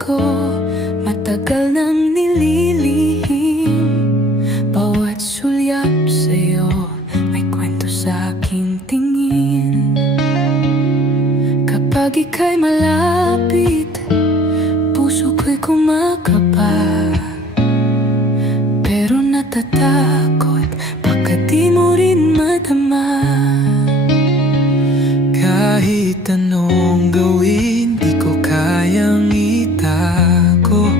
ko, matagal nang nililihim. Bawat sulyap sa'yo may kwento sa aking tingin. Kapag ika'y malapit, puso ko'y kumakaba. Pero natatakot, baka di mo rin madama. Kahit anong gawin, di ko kayang itago.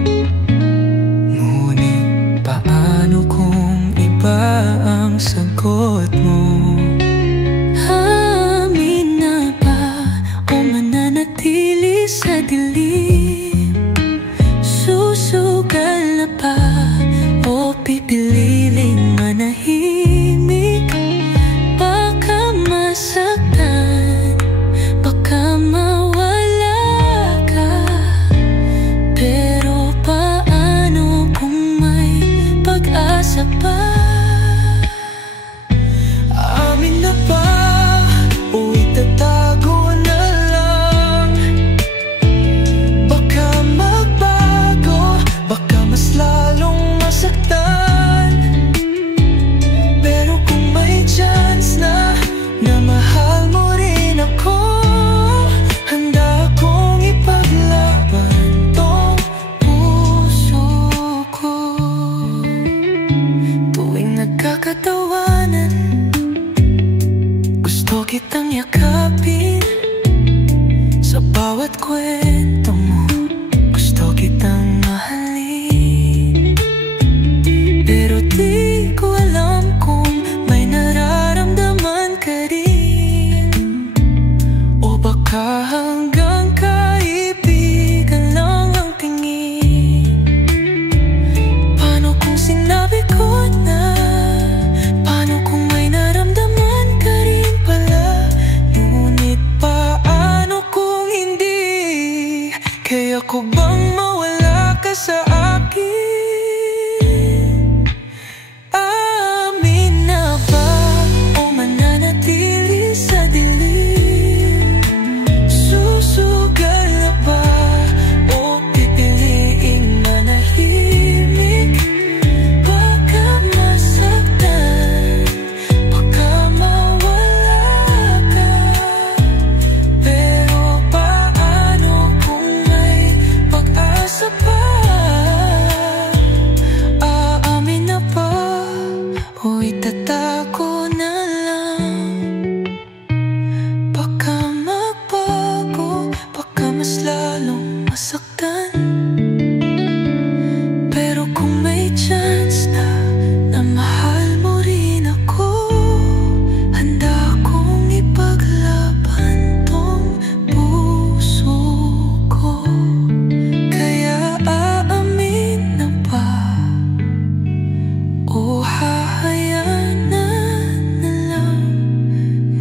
Ngunit paano kung iba ang sagot mo? Amin na ba o mananatili sa dilim? Susugal na ba o pipililing manahimik? Baka masaktan, baka mawala ka. Pero paano kung may pag-asa pa? Amin na ba o itatago na lang? Baka magbago, baka mas lalong masaktan. Pero kung may chance na mahal mo rin ako, handa akong ipaglaban tong puso ko. Tuwing nagkakatawanan, gusto kitang yakapin. Sa bawat kwento mo, gusto kitang mahalin. Pero di ko alam kung may nararamdaman ka rin, o baka hanggang kaibigan lang ang tingin. Paano kung sinabi ko na? Paano kung may naramdaman ka rin pala? Ngunit paano kung hindi? Kaya ko bang mawala ka sa akin? Amin na ba o mananatili sa dilim? Susugal na ba o pipiliing manahimik? Baka masaktan, baka mawala ka. Pero paano kung may pag-asa pa? Aamin na ba o itatago na lang? Baka magbago, baka mas lalong masaktan. Pero kung may chance na mahal mo rin ako, handa akong ipaglaban tong puso ko. Kaya aamin na ba o hahayaan na lang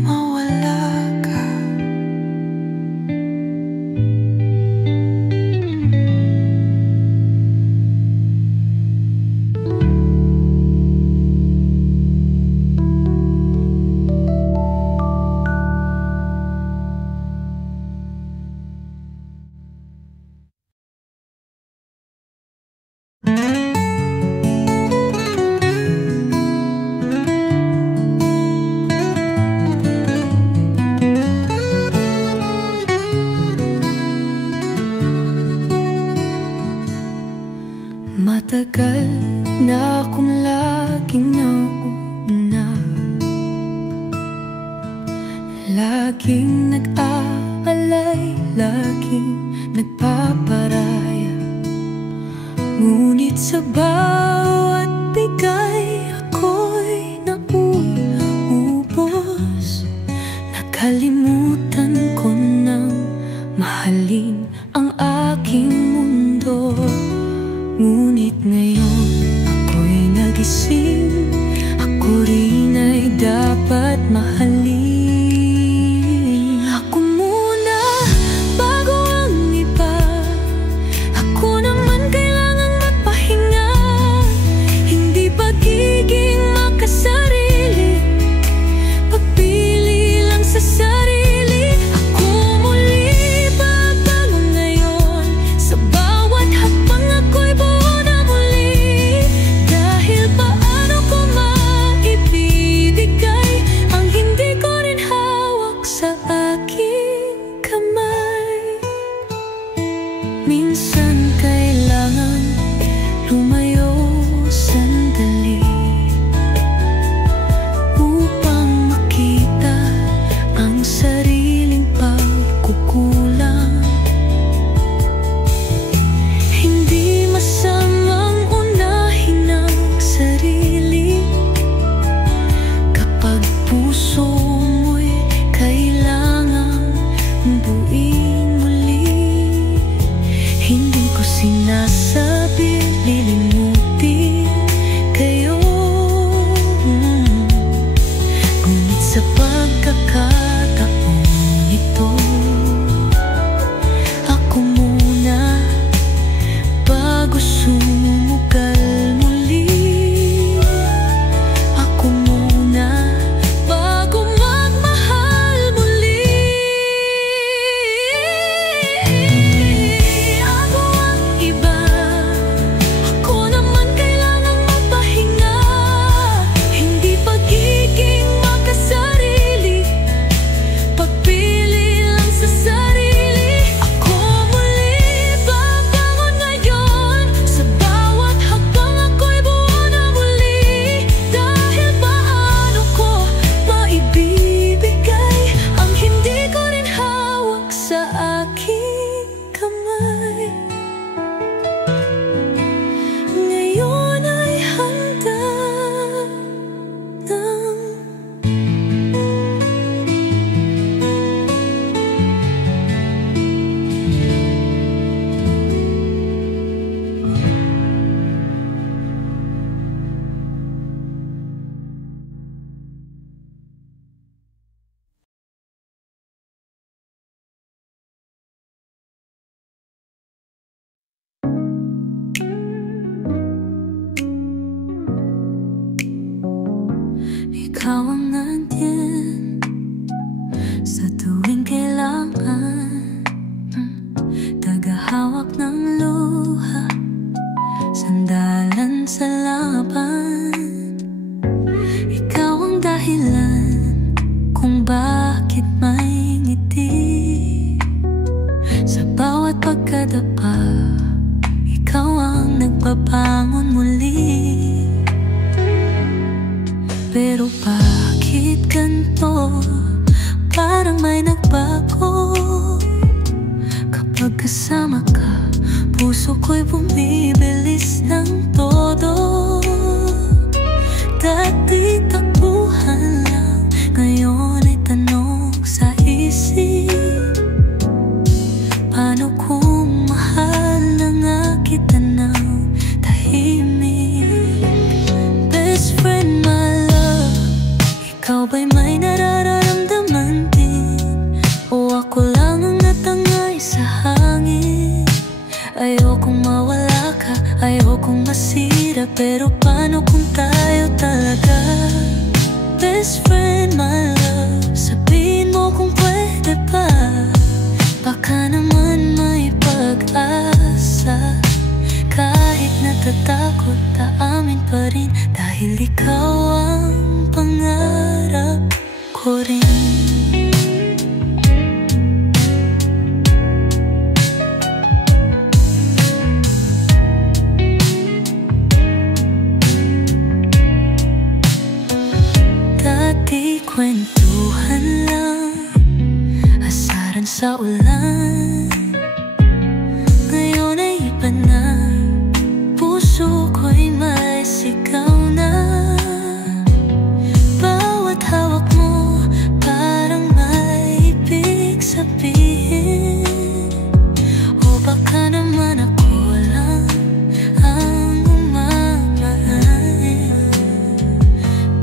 mawala ka? Matagal na akong laging nauuna, laging nag-aalay, laging nagpaparaya. Ngunit sa bawat bigay ako'y nauubos. Nakalimutan ko nang mahalin ang aking mundo. Ngunit ngayon ako'y nagising, ako rin ay dapat mahalin. Ako muna bago ang iba, ako naman kailangang magpahinga. Minsan kailangan lumayo sandali upang makita ang sariling pagkukulang. Hindi masamang unahin ang sarili kapag puso mo'y kailangang buuin muli. Hindi ko sinasabi lilimutin kayo, ngunit sa pagkakataong ito, ako muna bago sumugal muli. Ako muna bago magmahal muli. Ako ang iba, ako naman kailangang magpahinga. Hindi pagiging makasarili, pagpili lang sa sarili. Ako muli babangon ngayon, sa bawat hakbang ako'y buo na muli. Dahil paano ko maibibigay ang hindi ko rin hawak sa aking kamay? Ngayon ay handa na. Ikaw ang nandyan sa tuwing kailangan, tagahawak ng luha, sandalan sa laban. Ikaw ang dahilan kung bakit may ngiti sa bawat pagkadapa. Ikaw ang nagbabangon muli. Pero bakit ganito? Parang may nagbago. Kapag kasama ka, puso ko'y bumibilis ng todo. Dati takbuhan lang, ngayon ay tanong sa isip. Paano kung mahal na nga kita ng tahimik? Best friend, my love, ikaw ba'y may nararamdaman din? O ako lang ang natangay sa hangin? Ayokong mawala ka, ayokong masira, pero paano kung tayo talaga? Best friend, my love, sabihin mo kung pwede ba? Baka naman may pag-asa. Kahit natatakot, aamin pa rin, dahil ikaw ang pangarap ko rin. Dati kwentuhan lang, asaran sa ulan. Ngayon ay iba na, puso ko'y may sigaw na. Bawat hawak mo parang may ibig sabihin. O baka naman ako lang ang umamahal.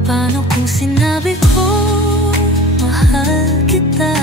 Paano kung sinabi ko mahal kita?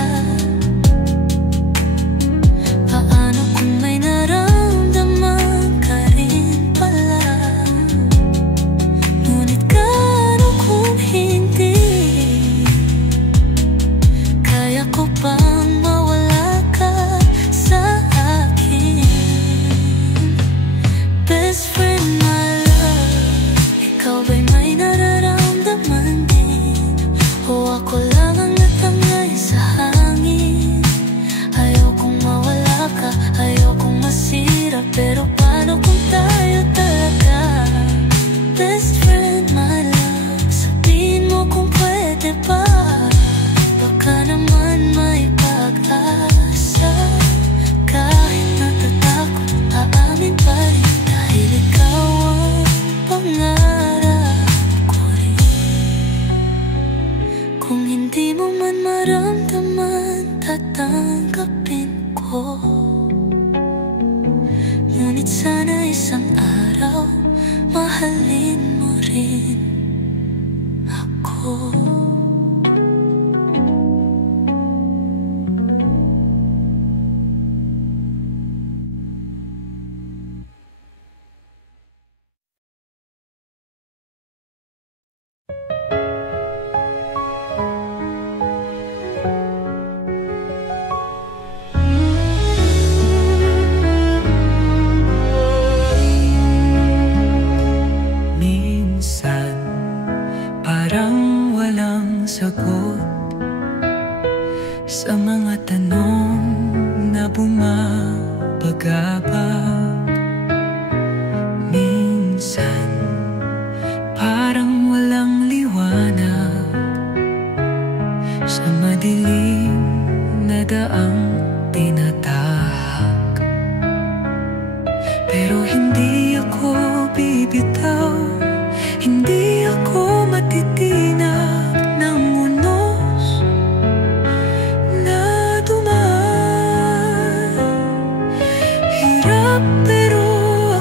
Ngunit sana isang araw mahalin mo rin ako. Sagot sa mga tanong na bumabagabag. Minsan parang walang liwanag sa madilim na daang tinatahak. Pero hindi ako bibitaw, hindi ako matitinag ng unos na dumaan. Hirap pero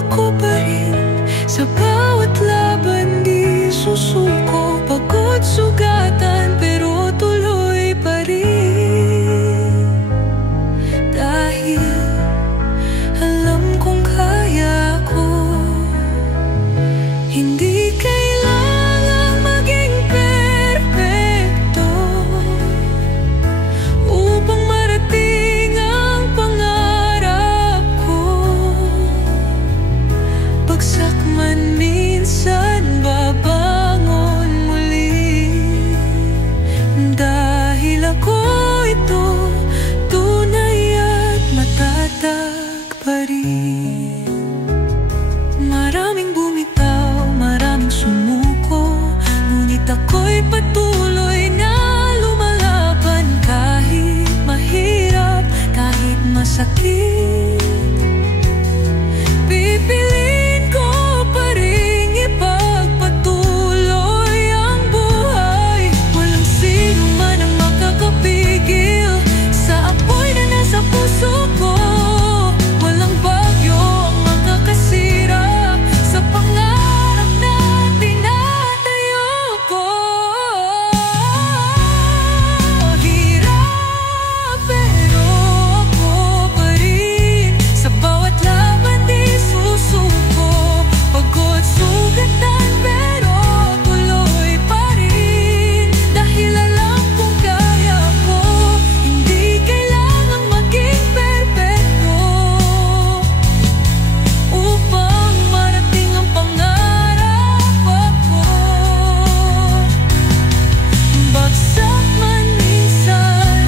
ako pa rin, sa bawat laban di susuko. Pagod sugatan pero tuloy pa rin, dahil alam kong kaya ko. Hindi kailangang maging perfecto upang marating ang pangarap ko. Bagsak man minsan, babangon muli, dahil ako ito, tunay at matatag pa rin. Maraming bumitaw, maraming sumuko, ngunit ako'y patuloy na lumalaban. Kahit mahirap, kahit masakit, pipiliin ko pa rin ipagpatuloy ang buhay. Walang sino man ang makakapigil sa apoy na nasa puso ko. Walang bagyo ang makakasira sa pangarap na tinatayo ko. Hirap pero ako pa rin, sa bawat laban di susuko. Pagod sugatan pero tuloy pa rin, dahil alam kong kaya ko. Hindi kailangang maging perfecto upang marating ang pangarap ko. Bagsak man minsan,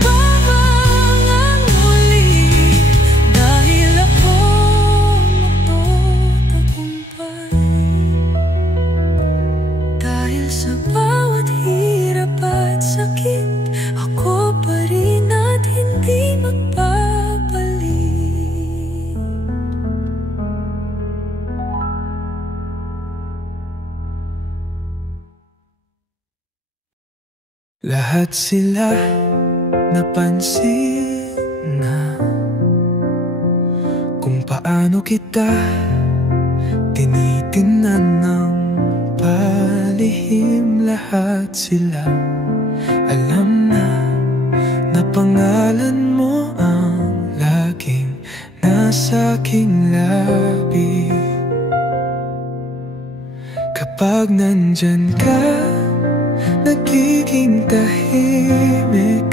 babangon muli, dahil ako magtatagumpay. Dahil sa bawat hirap at sakit, ako pa rin at hindi magpapalit. Lahat sila napansin na kung paano kita tinitingnan ng palihim. Lahat sila alam na pangalan mo ang laging nasa aking labi. Kapag nandyan ka, nagiging tahimik,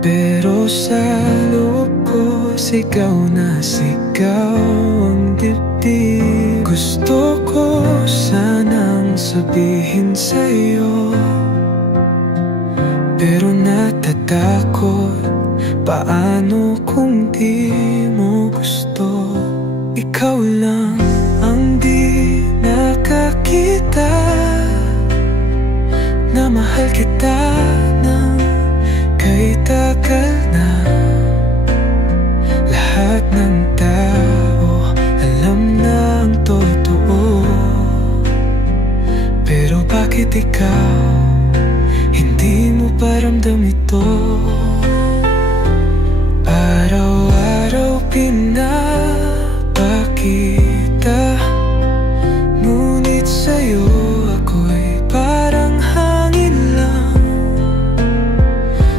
pero sa loob ko sigaw na sigaw ang dibdib. Gusto ko sanang sabihin sa'yo, pero natatakot. Paano kung di mo gusto? Ikaw lang ang di nakakita na mahal kita ng kay tagal na. Lahat ng tao alam na ang totoo, pero bakit ikaw hindi mo paramdam ito? Araw-araw makita. Ngunit sa'yo ako'y parang hangin lang.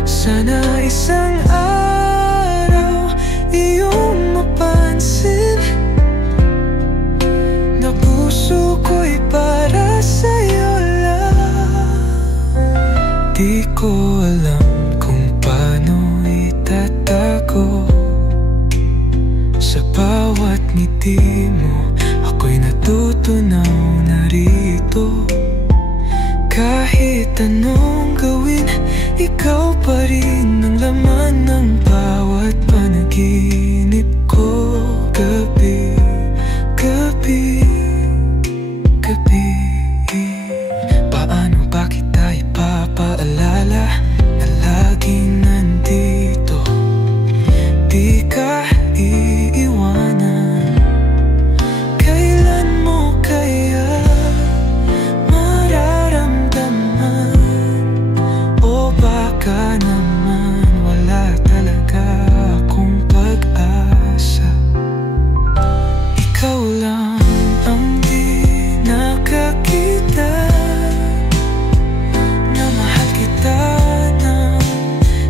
Sana isang araw iyong mapansin na puso ko'y para sa'yo lang. Di ko alam kung paano itatago. Sa bawat ngiti mo ako'y natutunaw na rito. Kahit anong gawin, ikaw pa rin ang laman ng bawat panaginip ko. Gabi, gabi, gabi. Paano ba kita ipapaalala na laging nandito? Di ka iiwanan. Kailan mo kaya mararamdaman? O baka naman wala talaga akong pag-asa. Ikaw lang ang di nakakita na mahal kita ng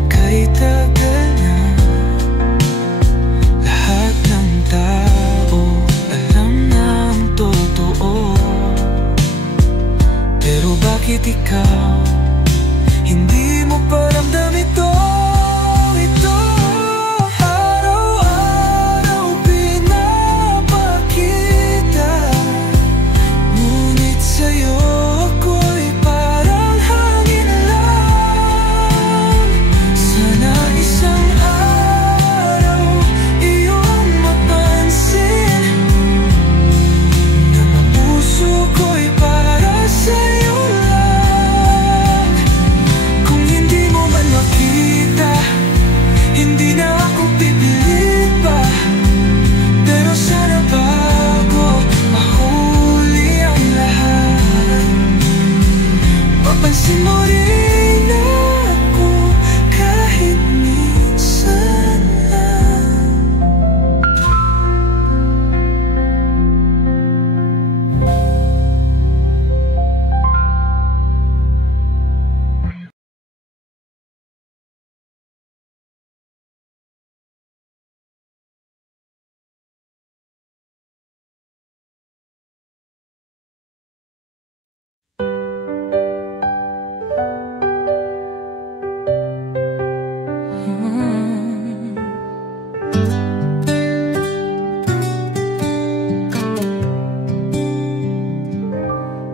kay tagal na. Lahat ng tao alam na ang totoo, pero bakit ikaw hindi mo pa ramdam ito? Ito araw-araw pinapakita. Ngunit sa'yo ako'y parang hangin lang. Sana isang araw iyong mapansin na ang puso ko'y para sa'yo lang. Kung hindi mo man makita, hindi na ako pipilit pa. Pero sana bago mahuli ang lahat, papansin mo rin ako kahit minsan lang.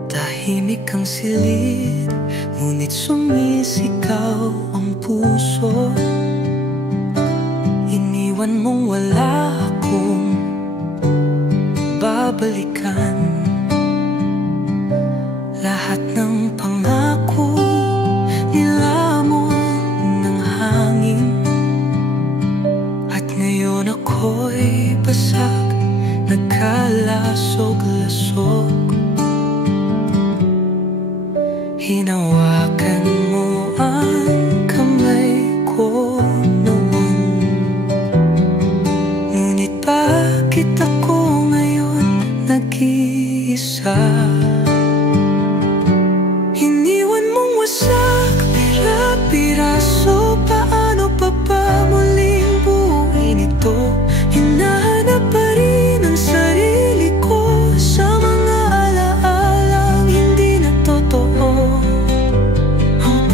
Tahimik ang silid, ngunit sumisigaw ang puso. Iniwan mong wala akong babalikan. Lahat ng pangako nilamon ng hangin, at ngayon ako'y basag, nagkalasog-lasog. Hinawakan mo ang kamay ko noon, ngunit bakit ako ngayon nag-iisa? Iniwan mong wasak, pira-piraso. Paano pa ba muling buuin ito? Hinahanap pa rin ang sarili ko sa mga alaalang hindi na totoo. Ang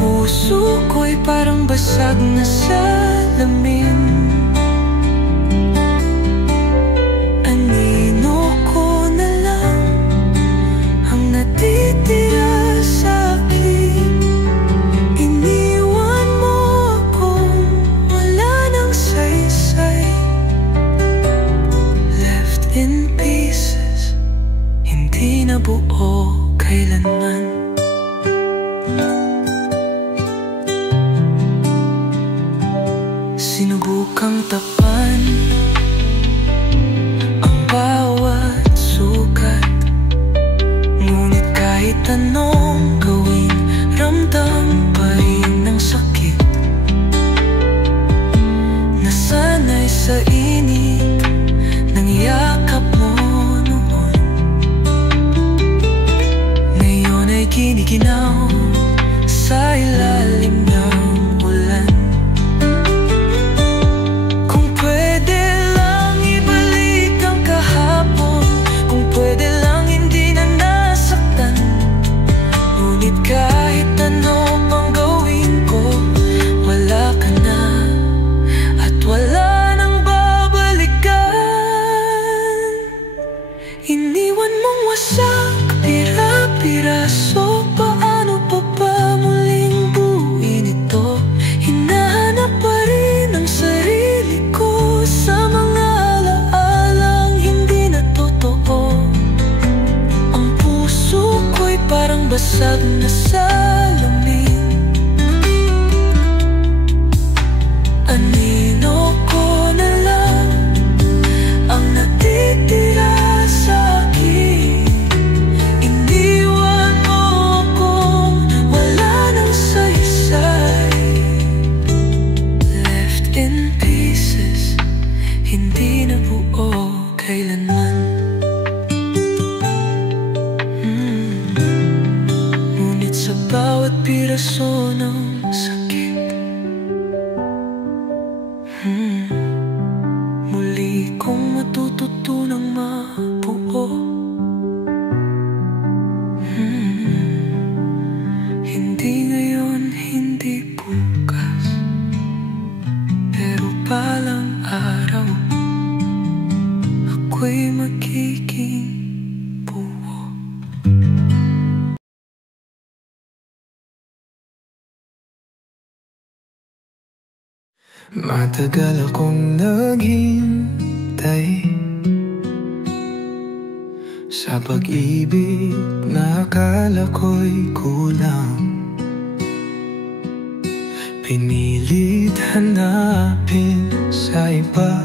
basag na salamin. Anino ko na lang ang natitira sa akin. Iniwan mo akong wala nang saysay. Left in pieces, hindi na buo kailanman. Ngunit sa bawat piraso ng sakit, muli kong matututunang mabuo. Hindi ngayon, hindi bukas, pero balang araw ako'y magiging buo. Matagal akong naghintay sa pag-ibig na akala ko'y kulang. Pinilit hanapin sa iba,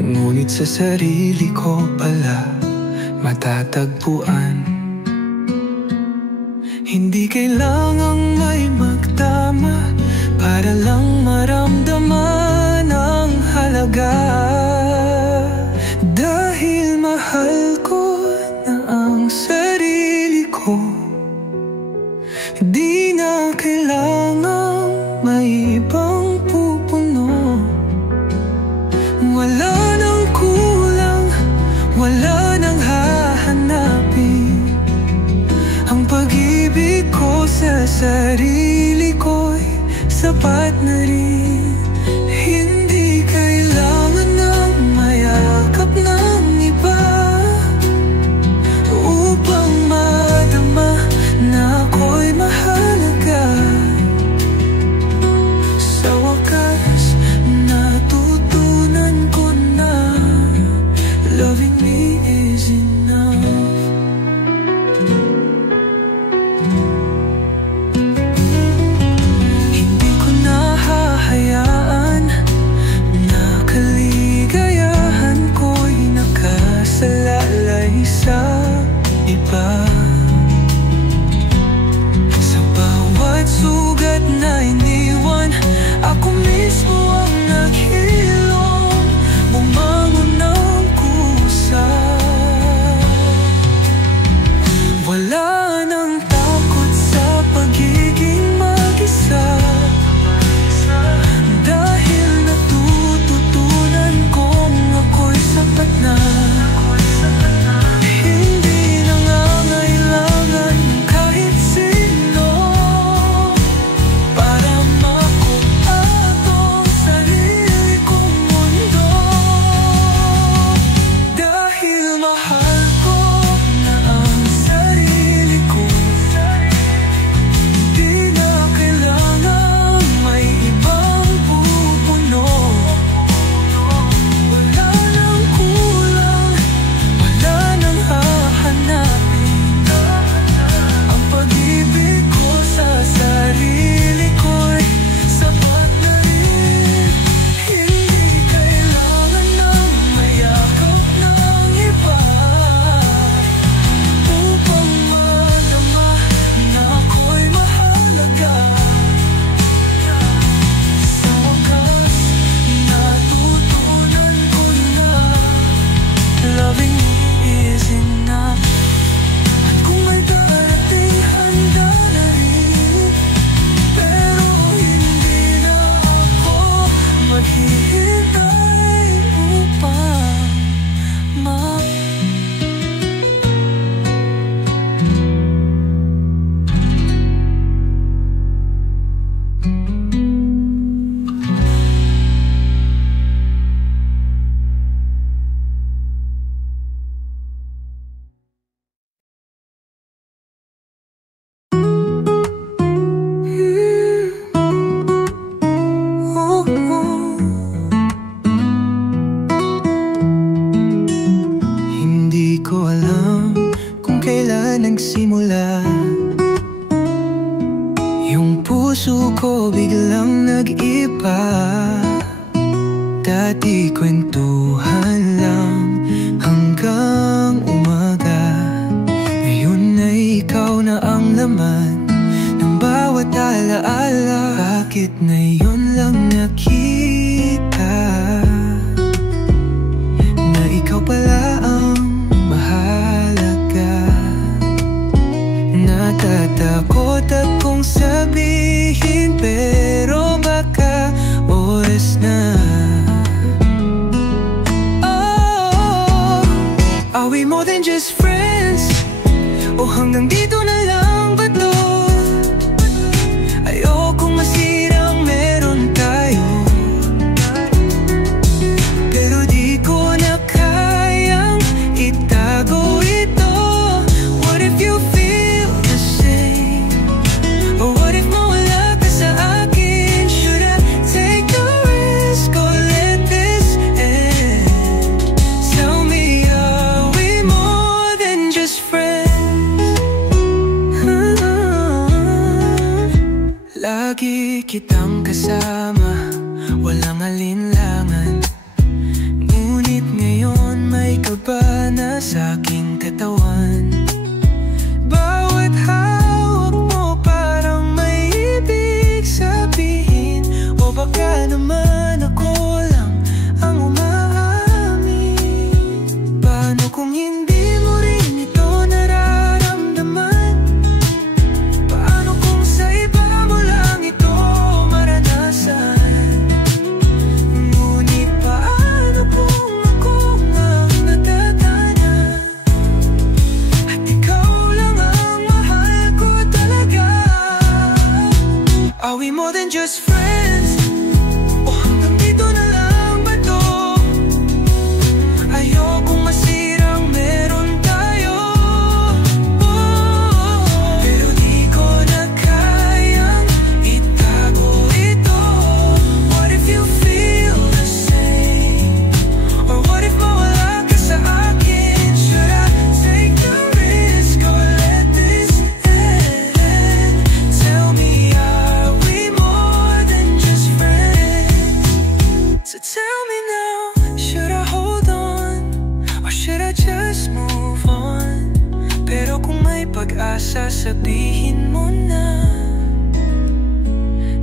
ngunit sa sarili ko pala matatagpuan. Hindi kailangang may magtama para lang maramdaman ang halaga. Dahil mahal ko na ang sarili ko, di na kailangang may ibang pupuno. Wala nang kulang, wala nang hahanapin. Ang pag-ibig ko sa sarili ko'y sapat na rin. Hindi kailangan ng mayakap ng iba upang madama na ako'y mahalaga. Sa wakas, natutunan ko na loving me is enough. Hindi ko nahahayaan na kaligayahan ko'y nakasalalay sa iba. Sa bawat sugat na iniwan, ako mismo ang naghilom, bumangon ng kusa. Wala nang takot sa pagiging mag-isa, dahil natututunan kong ako'y sapat na. Hindi nangangailangan ng kahit sino para makuha tong sarili kong mundo. Dahil mahal ko na ang sarili ko, di na kailangan may ibang pupuno. Wala nang kulang, wala nang hahanapin. Ang pag-ibig ko sa sarili ko'y sapat na rin. Hindi kailangan ng mayakap ng iba upang madama na ako'y mahalaga. Sa wakas, natutunan ko na loving me is enough. At kung may darating, handa na rin, pero hindi na ako maghihintay upang more than just friends? O hanggang dito na lang ba to? Ayokong masirang meron tayo, pero di ko na kayang itago ito. What if you feel the same? Or what if mawala ka sa akin? Should I take the risk or let this end? Tell me, are we more than just friends? Lagi kitang kasama, walang alinlangan. Ngunit ngayon may kaba na sa aking katawan. Bawat hawak mo parang may ibig sabihin. O baka naman ako lang ang umaamin. Paano kung hindi mo rin ito nararamdaman? Paano kung sa iba mo lang ito maranasan? Ngunit paano kung ako ang natatana? At ikaw lang ang mahal ko talaga. Are we more than just friends? O hanggang dito na lang ba to? Ayokong masirang meron tayo, pero di ko na kayang itago ito. What if you feel the same? Or what if mawala ka sa akin? Should I take the risk or let this end? Tell me, are we more than just friends? So tell me now, should I hold on or should I just move on? Pero kung may pag-asa, sabihin mo na.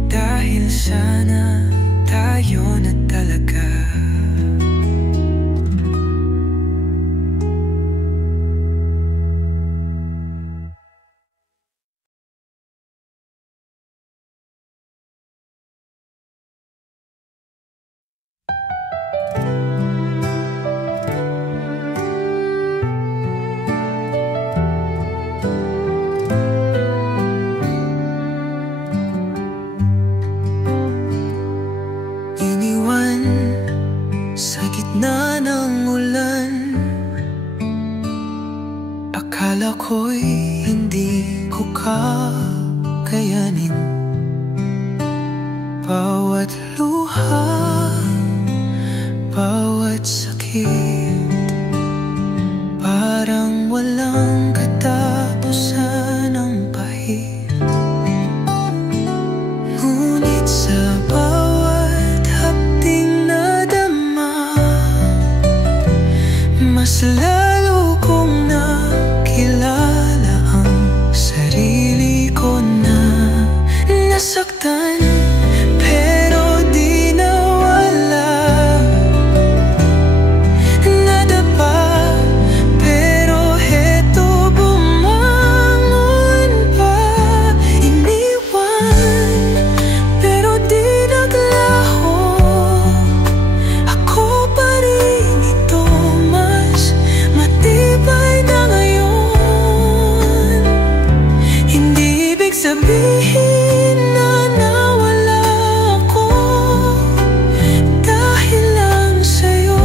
Dahil sana tayo na talaga. Iniwan sa gitna ng ulan, akala ko'y hindi ko kakayanin. Bawat luha, bawat sakit, parang walang katapusan ang pahit. Ngunit sa bawat hapting nadama, mas lalo kong nakilala ang sarili ko na nasaktan, pero di nawala. Nadapa, pero heto bumangon pa. Iniwan, pero di naglaho. Ako pa rin ito, mas matibay na ngayon. Hindi ibig sabihin na nawala ako dahil lang sa'yo,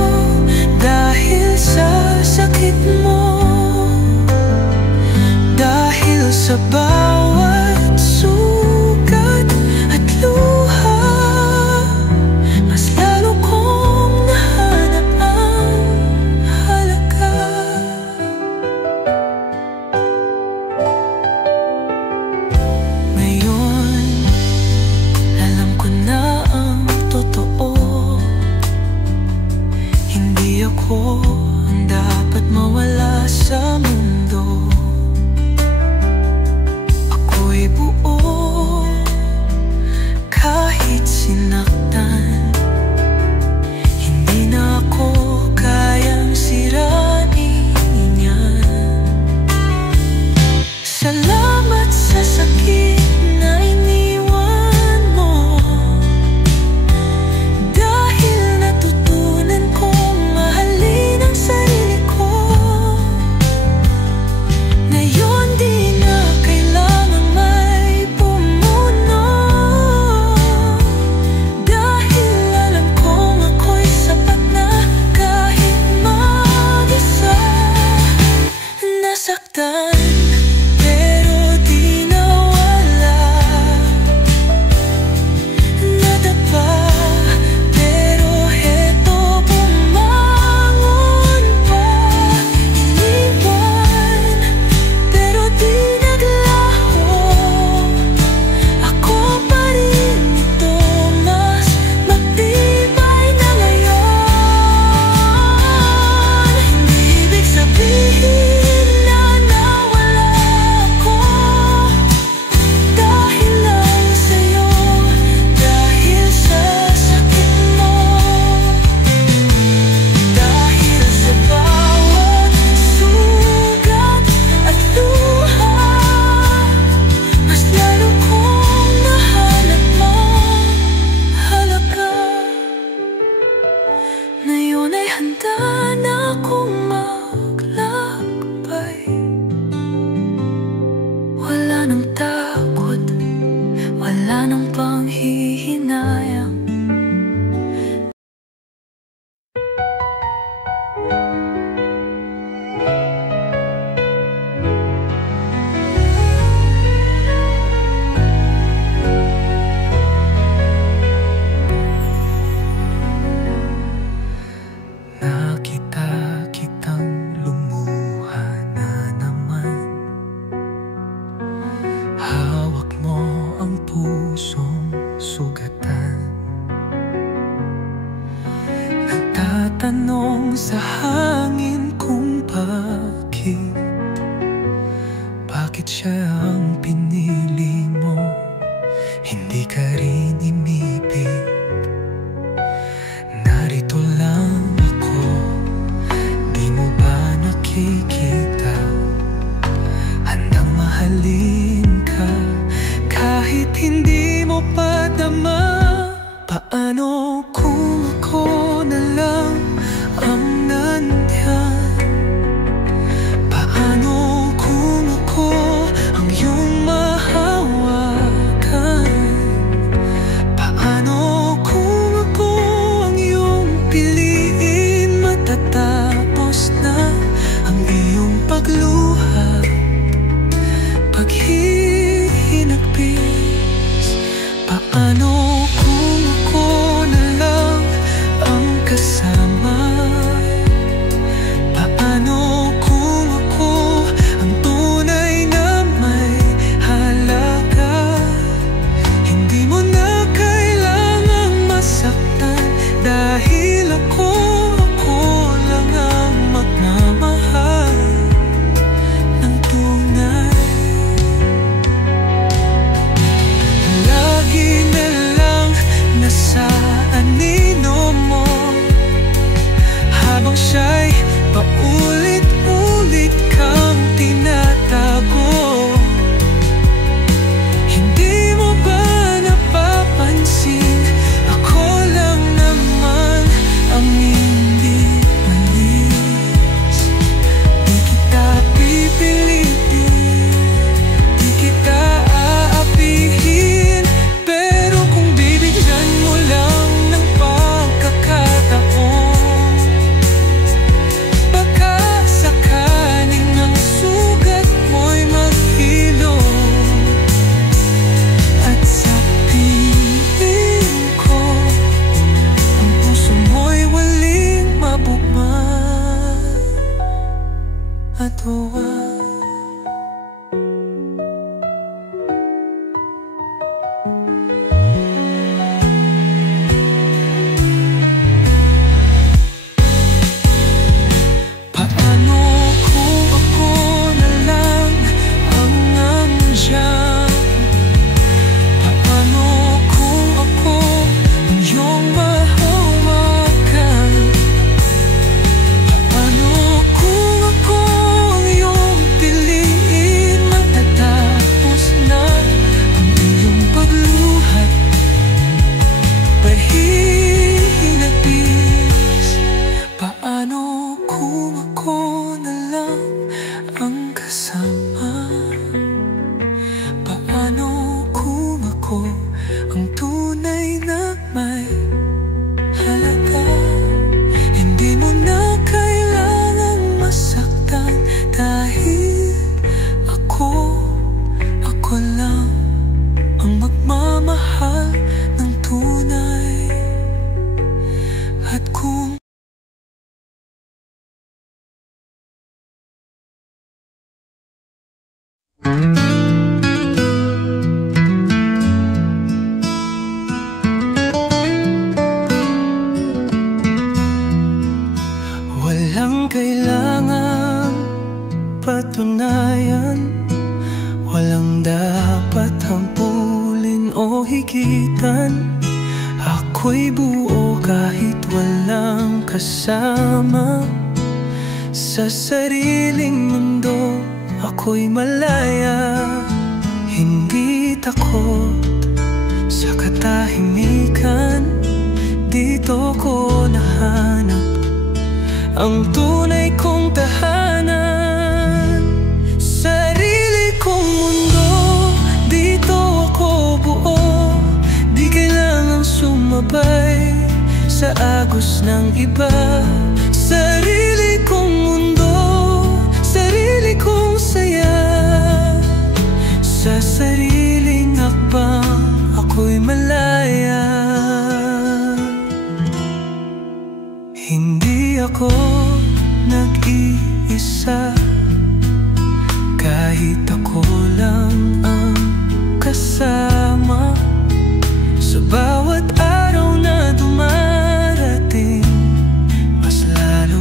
dahil sa sakit mo, dahil sa bawat sugat at luha, mas lalo kong nahanap ang halaga. Ngayon, alam ko na ang totoo. Hindi ako ang dapat mawala sa mundo. Ako'y buo kahit sinaktan. Hindi na ako kayang sirain yan. Salamat sa sakit na iniwan mo, dahil natutunan kong mahalin ang sarili ko. tanong sa hangin kung bakit siya ang pinili mo? Hindi ka rin inibig. Narito lang ako, di mo ba nakikita? Handang mahalin ka kahit hindi mo padama. Paano kung ako na lang ang nandyan? Paano kung ako ang iyong mahawakan? Paano kung ako ang iyong piliin? Matatapos na ang iyong pagluha, paghihinagpis. Paano kasama? Paano kung ako ang tunay na may halaga? Hindi mo na kailangang masaktan dahil ako lang ang magmamahal ng tunay. Lagi na lang nasa anino mo habang siya'y paulit-ulit kang tinatago. Hindi mo ba napapansin? Ako lang naman ang hindi malis. Di kita pipilitin, di kita aapihin. Pero kung bibigyan mo lang ng pagkakataon, walang kailangan patunayan, walang dapat hampulin o higitan. Ako'y buo kahit walang kasama. Sa sariling mundo ako'y malaya. Hindi takot sa katahimikan. Dito ko nahanap ang tunay kong tahanan. Sarili kong mundo, dito ako buo. Di kailangang sumabay sa agos ng iba. Sarili kong mundo, sarili kong saya. Sa sariling hakbang ako'y malaya. Hindi ako nag-iisa, kahit ako lang ang kasama. Sa bawat araw na dumarating, mas lalo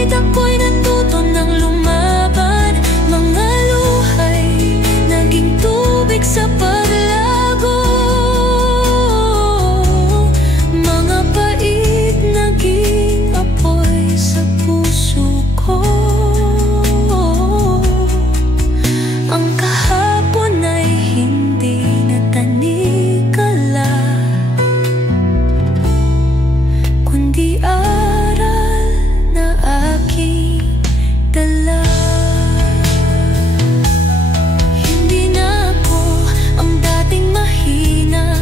sakit ako'y natuto ng lumaban. Mga luhay naging tubig sa paglago, mga pait naging apoy sa puso ko. Ang kahapon ay hindi na tanikala, kundi aral na aking dala. Hindi na ako ang dating mahina,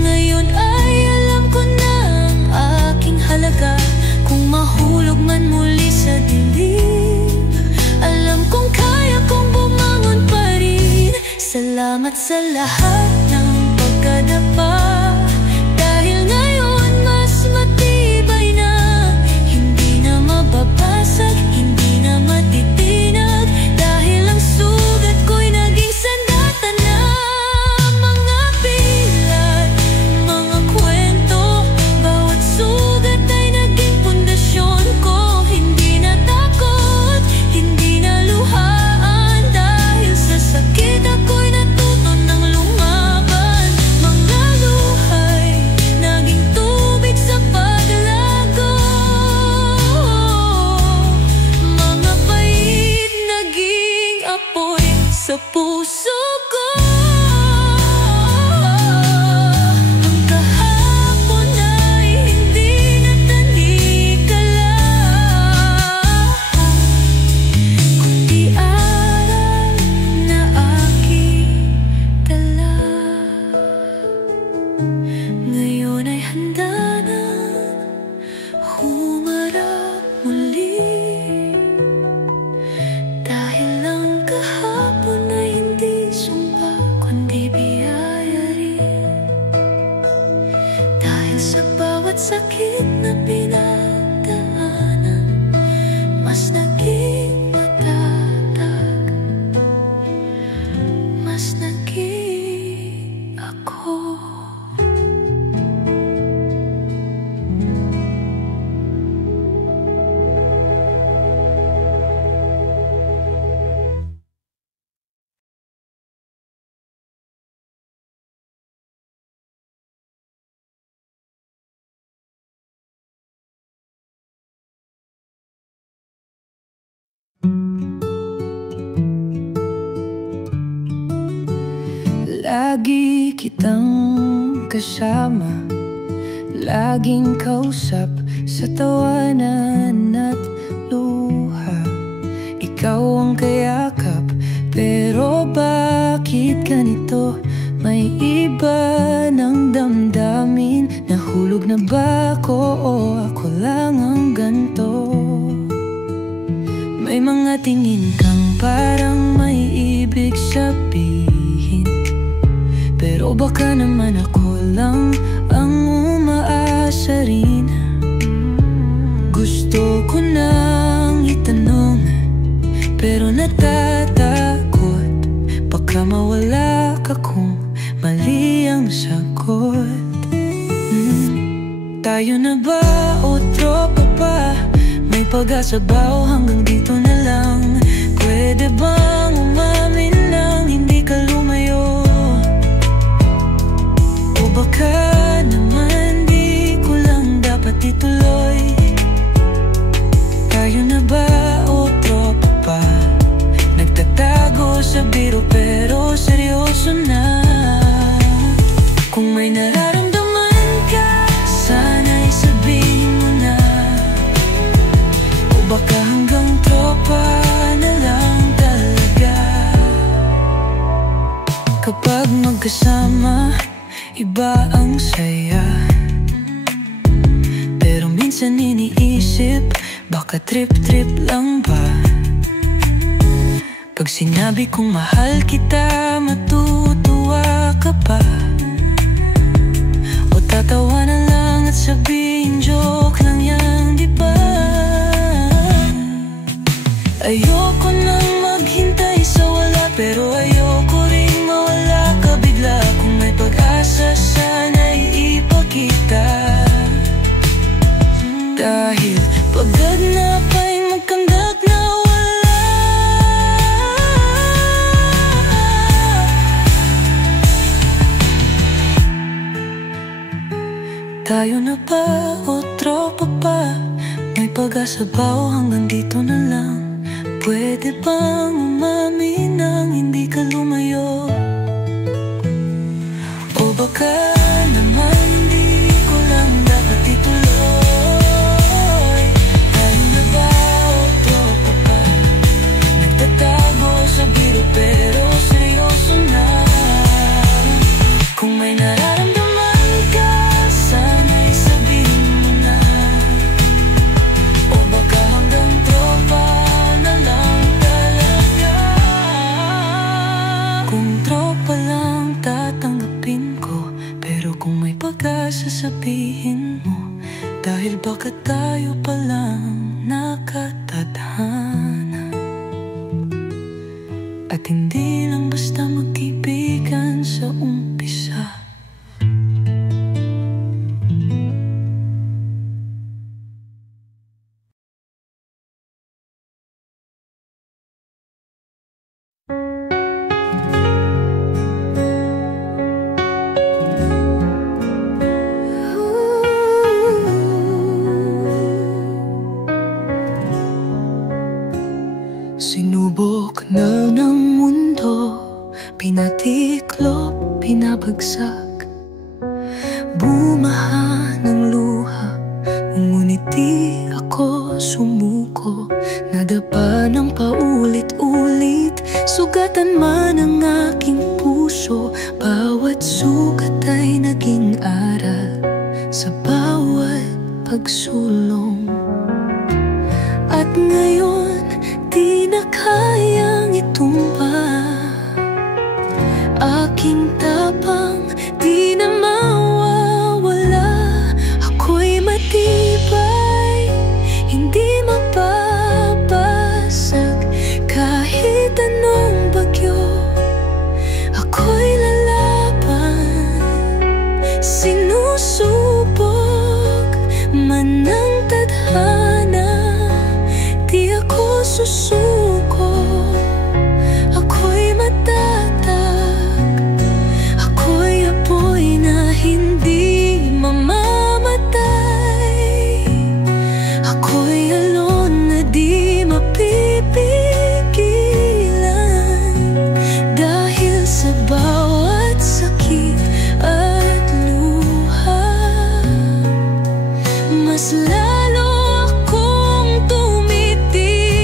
ngayon ay alam ko na ang aking halaga. Kung mahulog man muli sa dilim, alam kong kaya kong bumangon pa rin. Salamat sa lahat ng pagkadapa, dahil ngayon mas matibay na. Hindi na mababasag, hindi na matitinag, dahil ang sugat ko'y naging sandata na. Mga pilat, mga kwento, bawat sugat ay naging pundasyon ko. Hindi na takot, hindi na luhaan, dahil sa sakit ako'y natuto ng lumaban. Mga luhay naging tubig sa paglago, mga pait naging apoy sa puso ko. Ang kahapon ay hindi na tanikala, kundi aral na aking dala. Ngayon ay handa na humarap muli, dahil ang kahapon ay hindi sumpa, kundi biyaya rin. Dahil sa bawat sakit na pinagdaanan, mas naging matatag, mas naging ako. Lagi kitang kasama, laging kausap sa tawanan at luha. Ikaw ang kayakap, pero bakit ganito? May iba ng damdamin. Nahulog na ba ako o ako lang ang ganto? May mga tingin kang parang may ibig sabihin, pero baka naman ako lang ang umaasa rin. Gusto ko nang itanong, pero natatakot baka mawala ka kung mali ang sagot. Tayo na ba o tropa pa? May pag-asa ba o hanggang dito na lang? Pwede bang umamin lang, hindi ka lumayo? O baka naman di ko lang dapat ituloy? Tayo na ba o tropa pa? Nagtatago sa biro pero seryoso na. Kung may nararamdaman ka, sana'y sabihin mo na. O baka hanggang tropa na lang talaga. Kapag magkasama, iba ang saya, pero minsan iniisip, baka trip-trip lang ba? Pag sinabi kong mahal kita, matutuwa ka pa? O tatawa na lang at sabihin joke lang yan, di ba? Ayoko nang maghintay sa wala, pero ayoko rin mawala ka bigla. Kung may pag-asa, sana'y ipakita. Dahil pagod na pa'y Tayo na ba o tropa pa? May pag-asa ba o hanggang dito na lang? Pwede bang umamin nang hindi ka lumayo? O baka naman hindi ko lang dapat ituloy? Tayo na ba o tropa pa? Nagtatago sa biro pero seryoso na. Kung may nararamdaman ka, sana'y sabihin mo na. O baka hanggang tropa na lang talaga. Kung tropa lang tatanggapin ko, pero kung may pag-asa sabihin mo, dahil baka tayo palang nakatadhana at hindi lang basta magkaibigan sa umpisa. Sinubok na ng mundo, pinatiklop, pinabagsak, bumaha ng luha, ngunit di ako sumuko. Nadapa ng paulit-ulit, sugatan man ang aking puso. Bawat sugat ay naging aral sa bawat pagsulong. At ngayon, di na kayang itumba aking tapang, di na mawawala. Ako'y matibay, hindi mapapasag kahit anong bagyo. Ako'y lalaban, sinusubok man ng tadhana. Di ako susuko, ako'y matatag. Ako'y apoy na hindi mamamatay. Ako'y alon na di mapipigilan. Dahil sa bawat sakit at luha, mas lalo akong tumitibay.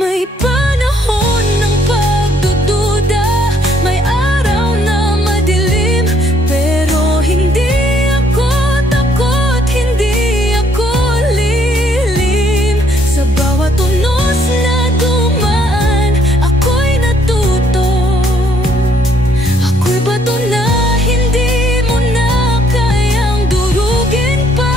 May panahon ng pagdududa, may araw na madilim, pero hindi ako takot, hindi ako lilim. Sa bawat unos na dumaan, ako'y natuto. Ako'y bato na hindi mo na kayang durugin pa.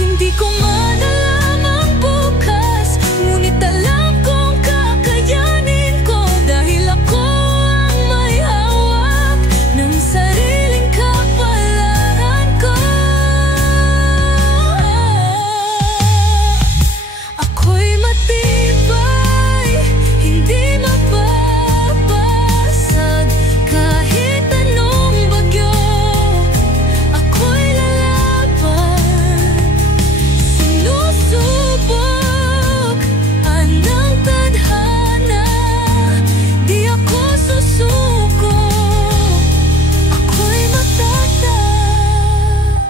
Hindi ko man alam ang bukas, ngunit alam kong kakayanin ko. Dahil ako ang may hawak ng sariling kapalaran ko. Ako'y matibay, hindi mapapasag kahit anong bagyo. Ako'y lalaban, sinusubok anang tadhana. Di ako susuko, ako'y matatag.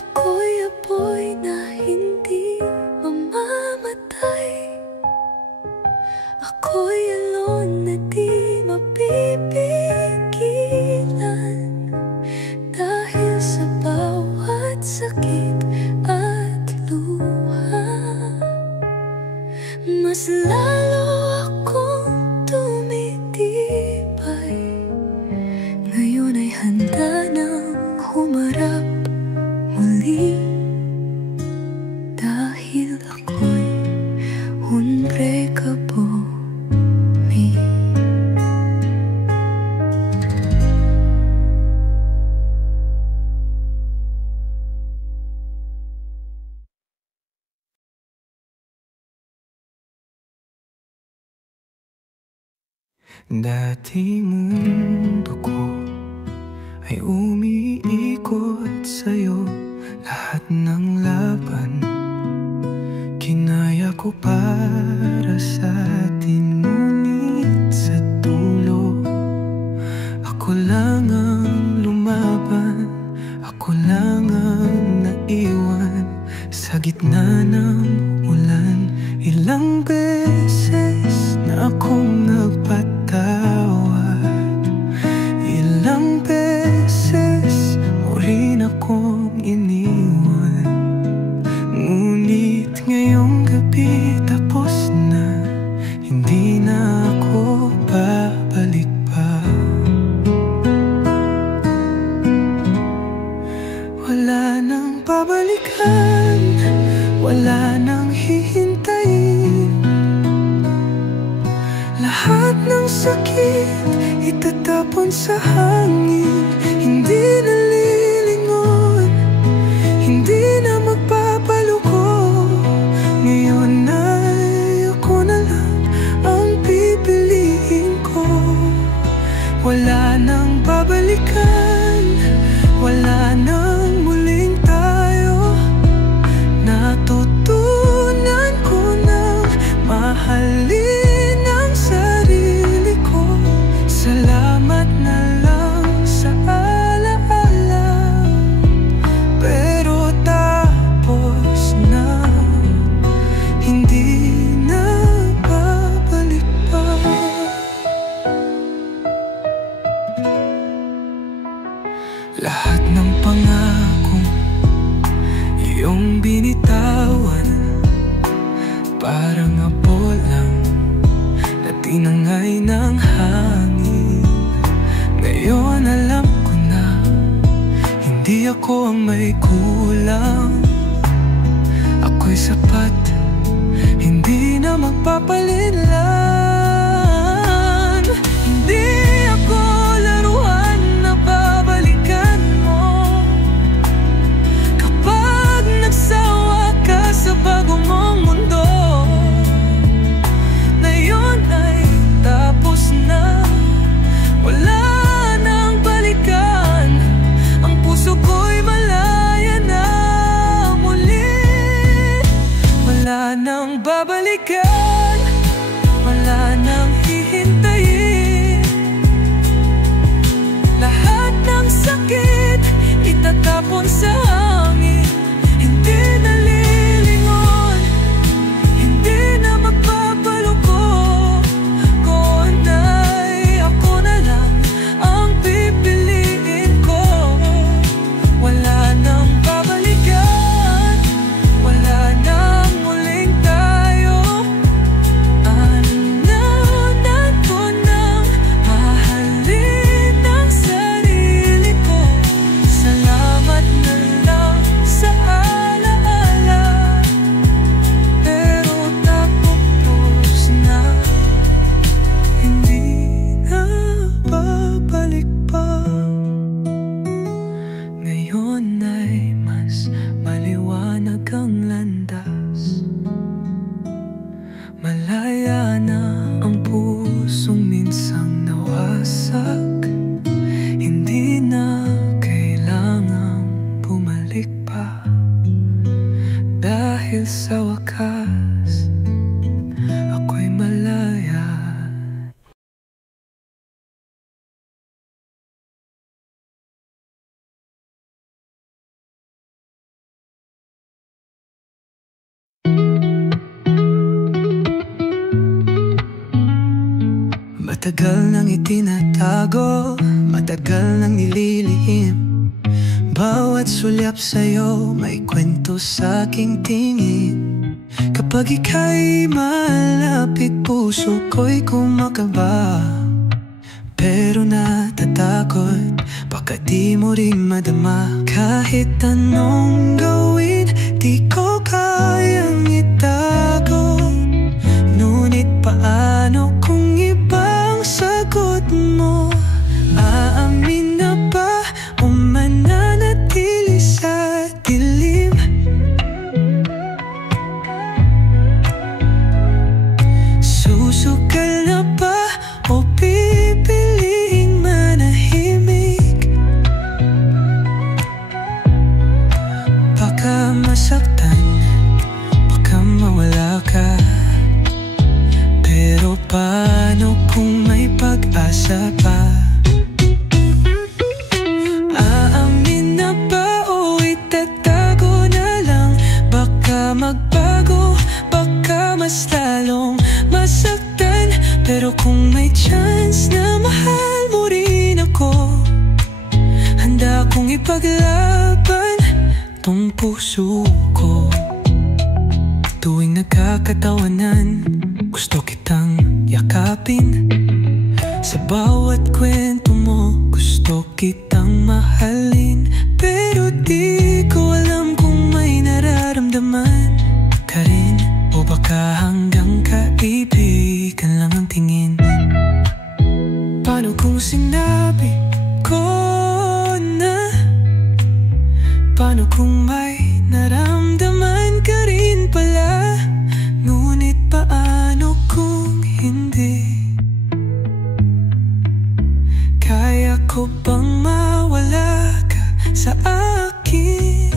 Ako'y apoy na hindi mamamatay. Ako'y alon na di mapipigilan. Dahil sa bawat sakit at luha, mas lalo akong tumitibay. Ngayon ay handa nang humarap muli. Dahil ako'y unbreakable me. Dati mundo ko ay umiiyak. umiikot sa'yo. Lahat ng laban kinaya ko para sa atin, ngunit sa dulo ako lang ang lumaban, ako lang ang naiwan sa gitna ng ulan. Ilang beses na akong nagpatawad, ilang beses mo rin akong iniwan. Ngunit ngayong gabi tapos na, hindi na ako babalik pa. Wala nang babalikan, wala nang hihintayin. Lahat ng sakit itatapon sa hangin. Hindi nalilingon, hindi na magpapaluko. Ngayon ay ako na lang ang pipiliin ko. Wala nang babalikan, wala nang muling tayo. Natutunan ko nang mahalin ang sarili ko. Salamat na lang sa alaala, pero tapos na, hindi na babalik pa. Lahat ng pangakong iyong binitawan, parang apo lang na tinangay ng hangin. Ngayon alam ko na, hindi ako ang may kulang. Ako'y sapat, hindi na magpapalinlan. Hindi ako laruan na babalikan mo. Kapag nagsawa ka sa bago mong mundo, na yun ay tapos na, wala nang balikan. Ang puso ko'y malaya na muli. Wala nang babalikan, wala nang hihintayin. Lahat ng sakit itatapon sa hangin. Hindi nalilingon, hindi na magpapaluko. Kung ay ako na lang ang pipiliin ko. Wala nang babalikan, wala nang muling tayo. Anunan ko nang mahalin ang sarili ko. Salamat na lang sa alaala, pero tapos na, hindi na babalik pa. Ngayon ay mas maliwanag ang landas. Malaya na ang pusong minsang nawasak. Hindi na kailangang bumalik pa, dahil sa wakas ako'y malaya. Matagal nang itinatago, matagal nang nililihim. Bawat sulyap sa'yo may kwento sa aking tingin. Kapag ika'y malapit, puso ko'y kumakaba. Pero natatakot, baka di mo rin madama. Kahit anong gawin, di ko kayang itago. Ngunit paano kung ibang sagot mo? Aamin na ba o mananatili sa dilim? Susukal na ba o pipiliing manahimik? ipaglaban tong puso ko. Tuwing nagkakatawanan, gusto kitang yakapin. Sa bawat kwento mo, gusto kitang mahalin. Pero di ko alam kung may nararamdaman ka rin, o baka hanggang kaibigan lang ang tingin. Paano kung sinabi ko na? Paano kung may naramdaman ka rin pala? Ngunit paano kung hindi? Kaya ko bang mawala ka sa akin?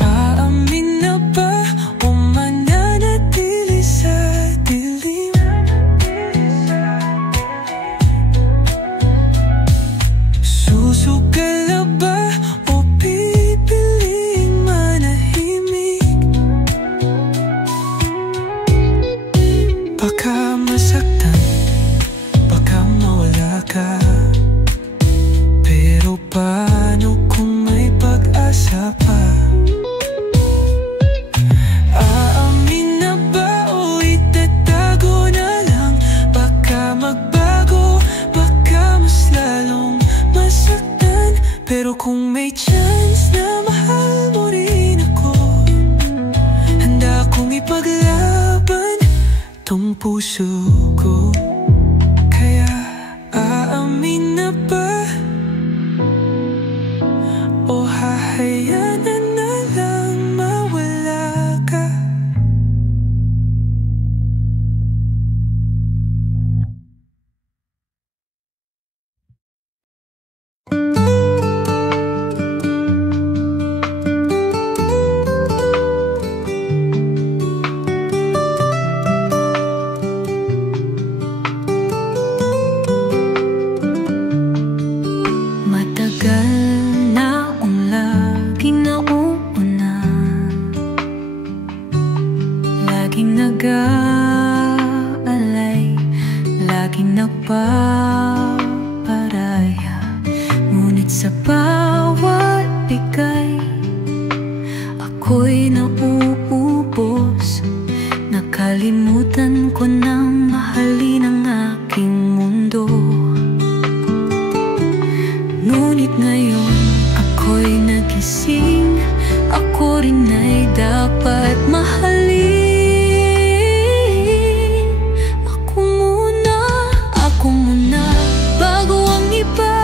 Aamin na ba o mananatili sa dilim? Susugal na ba o pipiling manahimik? Baka masaktan, baka mawala ka. Pero paano kung may pag-asa pa? Aamin na ba o itatago na lang? Baka magbago, baka mas lalong masaktan. Pero kung may chance na mahal mo rin ako, handa akong ipaglaban tong puso ko. Kaya aamin na ba o hahayaan na lang mawala ka? Matagal na akong laging nauuna, laging nag-aalay, laging nagpaparaya. Ngunit sa bawat bigay, ako'y nauubos. Nakalimutan ko nang mahalin ang aking mundo. Ngunit ngayon ako'y nagising, ako rin ay dapat mahalin. Ako muna, bago ang iba.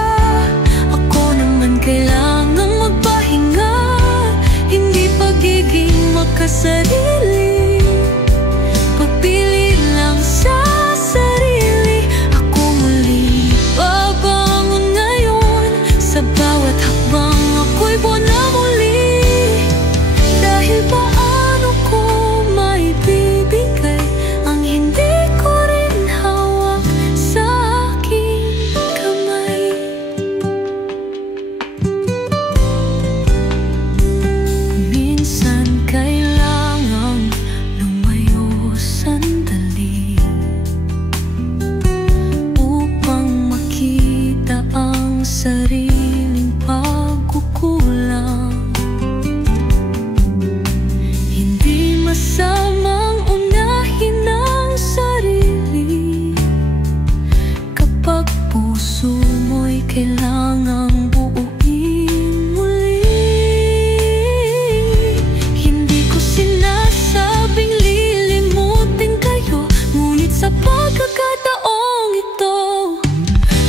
Ako naman kailangang magpahinga. Hindi pagiging makasarili, pagpili lang sa sarili. Ako muli babangon ngayon, sa bawat hakbang ako'y buwan na muli. Dahil paano ko maibibigay ang hindi ko rin hawak sa aking kamay? Minsan kailangang lumayo sandali upang makita ang sariling pagkukulang. Hindi masamang unahin ang sarili kapag puso mo'y kailangang buuin muli. Hindi ko sinasabing lilimutin kayo, ngunit sa pagkakataong ito,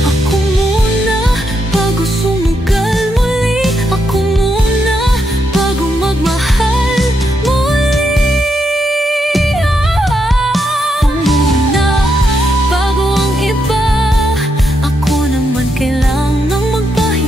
ako muna bago sumugal muli. Ako muna bago magmahal muli. Ako muna bago ang iba. Ako naman kailangang magpahinga.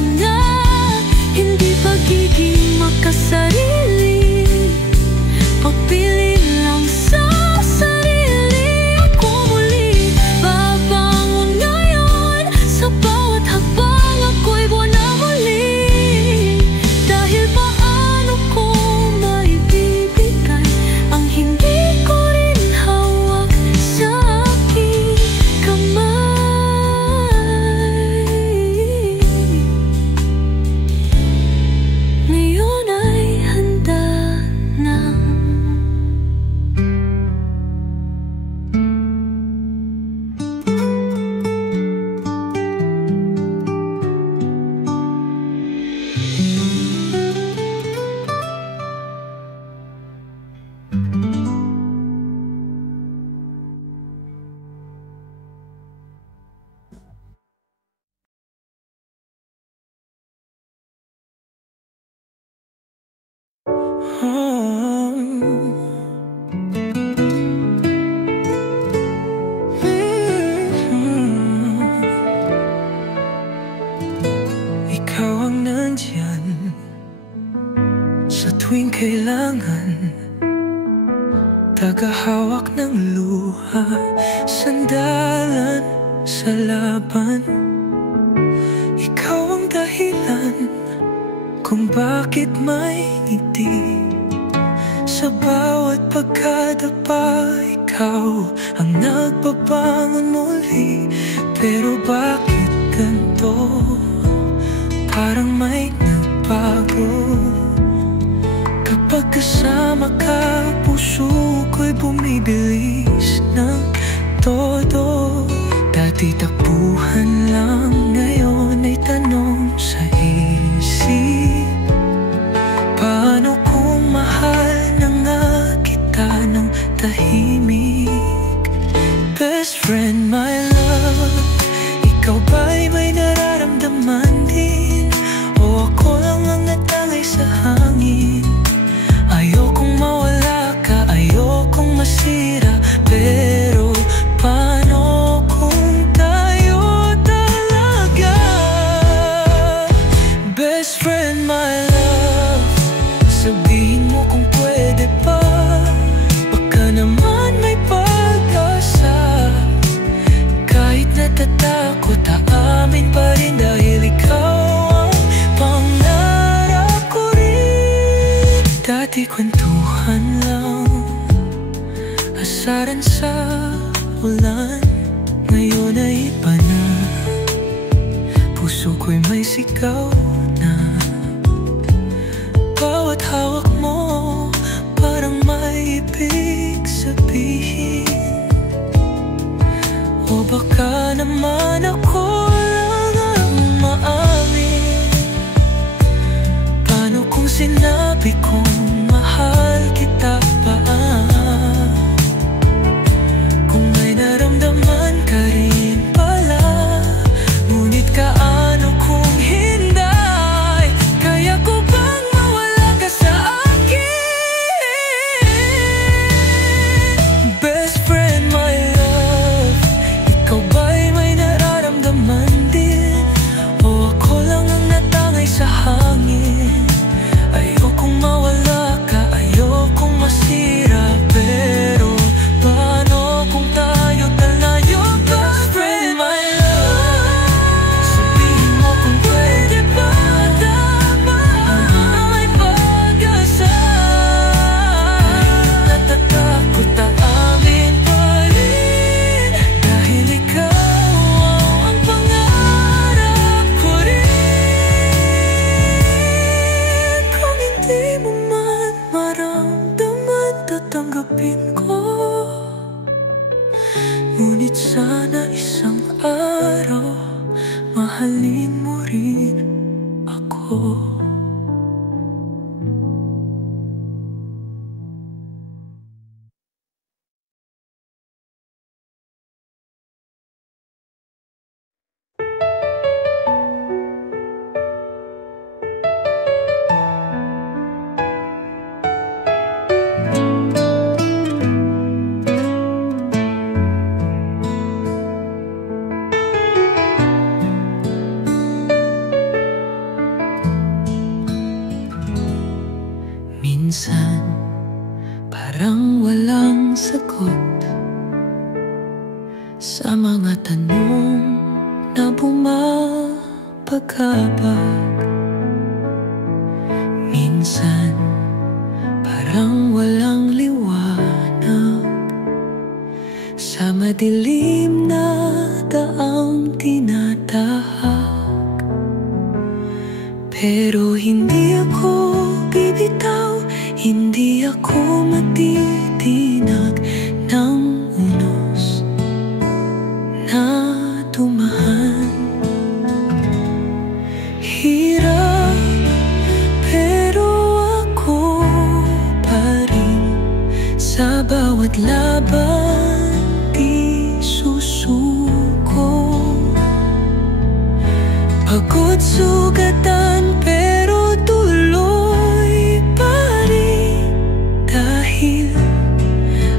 nandyan sa tuwing kailangan, tagahawak ng luha, sandalan sa laban. Ikaw ang dahilan kung bakit may ngiti sa bawat pagkadapa. Ikaw ang nagbabangon muli. Pero bakit ganito? Parang may nagbago. Kapag kasama ka, puso ko'y bumibilis ng todo. Dati takbuhan lang, ngayon ay tanong sa isip. Paano kung mahal na nga kita ng tahimik? Best friend, my love, ikaw ba'y may nararamdaman din? O ako lang ang natangay sa hangin? Ayokong mawala ka, ayokong masira, pero paano kung tayo talaga? Best friend, my love, sabihin mo kung pwede pa. Baka naman may pag-asa. Kahit natatakot, aamin pa rin dahil ikaw ang pangarap ko rin. Dati kwentuhan lang, asaran sa ulan. Ngayon ay iba na, puso ko'y may sigaw na. Bawat hawak mo parang may ibig sabihin. O baka naman ako lang ang maamin. Paano kung sinabi kong mahal kita pa? Kung may naramdaman ka rin pala, ngunit kaano kung hindi? Kaya ko bang mawala ka sa akin? Best friend, my love, ikaw ba'y may nararamdaman din? O ako lang ang natangay sa hangin? Ayokong mawala ka, ayokong masira, pero paano kung tayo talayo? Best friend, my love, sabihin mo kung pwede ba? Tama ay pag-asa. Natatakot, aamin pa rin dahil ikaw ang pangarap ko rin. Kung hindi mo man maramdaman, tatanggapin ko. Ngunit sana isang araw mahalin mo rin ako. Minsan, parang walang sagot sa mga tanong na bumabagabag. Minsan, parang walang liwanag sa madilim na daang tinatahak. Pero hindi ako bibitaw, hindi ako matitinag ng unos na tumahan. Hirap, pero ako pa rin sa bawat laban di susuko. Pagod, sugatan, pero tuloy pa rin dahil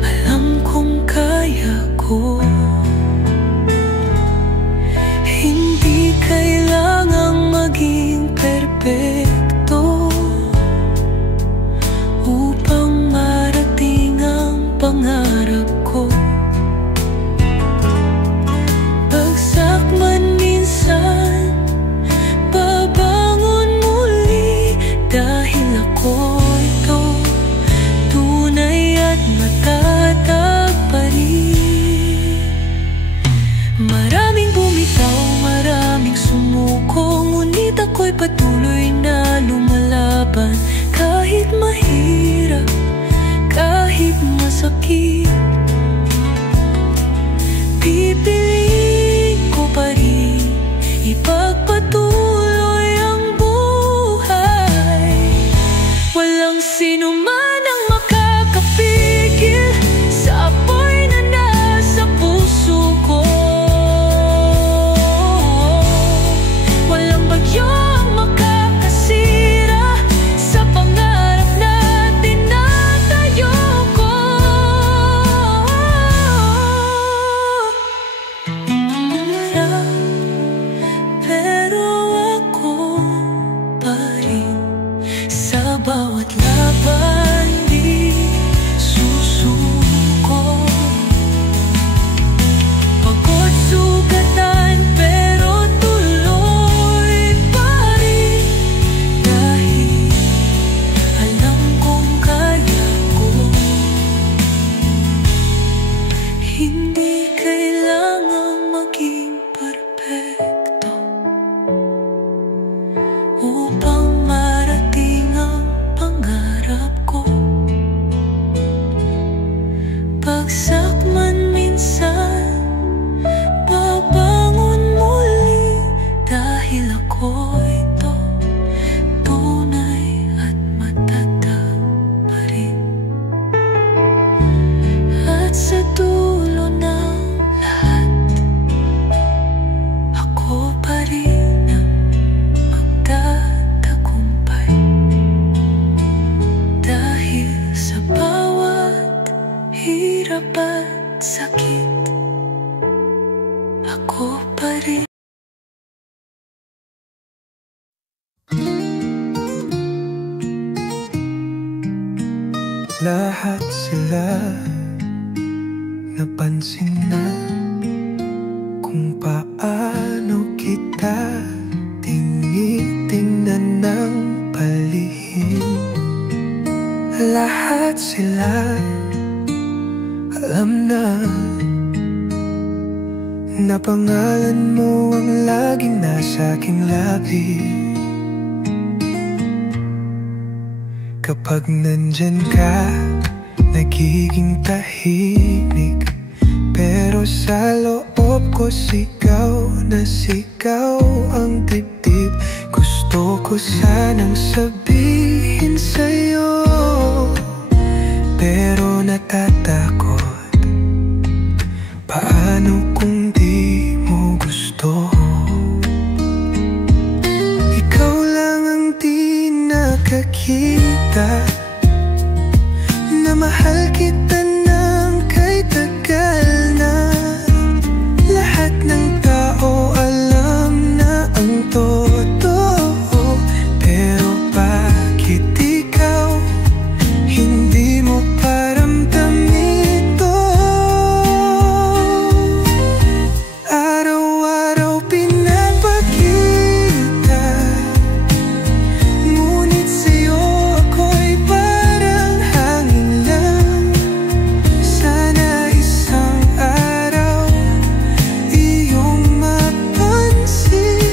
alam kong kaya ko. Hindi kailangang maging perfect ipagpatuloy ang buhay. Walang sino man ang makakapigil sa apoy na nasa puso ko. Walang bagyo ang makakasira sa pangarap na tinatayo ko. Pero ako pa rin sa bawat laban di susuko. Pagod sugatan pero tuloy pa rin, dahil alam kong kaya ko. Hindi kailangan maging perfecto upang marating ang pangarap ko. Bagsak man minsan, babangon muli, dahil ako ito tunay at matatag pa rin. At sa dulo ng lahat, ako pa rin ang magtatagumpay. Dahil sa bawat hirap at sakit, ako pa rin. Lahat sila napansin na kung paano kita tinitingnan ng palihim. Lahat sila alam na pangalan mo ang laging nasa aking labi. Kapag nandyan ka, nagiging tahimik, pero sa loob ko sigaw na sigaw ang dibdib. Gusto ko sanang sabihin sa'yo, pero natatakot. Paano kung di mo gusto? Ikaw lang ang di nakakita na mahal kita ng kay tagal na. Lahat ng tao alam na ang totoo, pero bakit ikaw hindi mo paramdam ito? Araw-araw pinapakita, ngunit sa'yo ako'y parang hangin lang. Sana isang araw iyong mapansin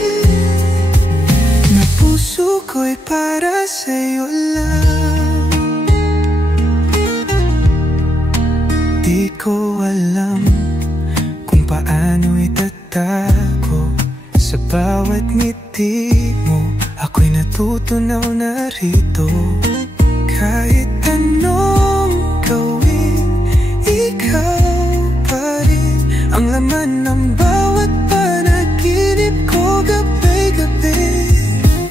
na puso ko'y para sa'yo lang. Di ko alam kung paano itatago sa bawat ngiti mo. Ako'y natutunaw na rito. Kahit anong gawin, ikaw pa rin ang laman ng bawat panaginip ko gabi-gabi.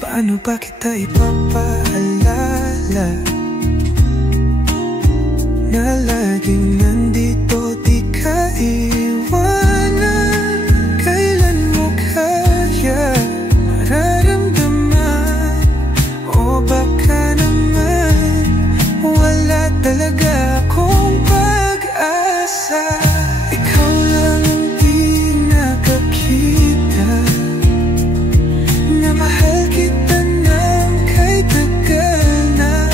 Paano ba kita ipapaalala na laging nandito, di ka iwanan? Kailan mo kaya nararamdaman? O baka naman wala talaga akong pag-asa? Ikaw lang ang di nakakita na mahal kita ng kay tagal na.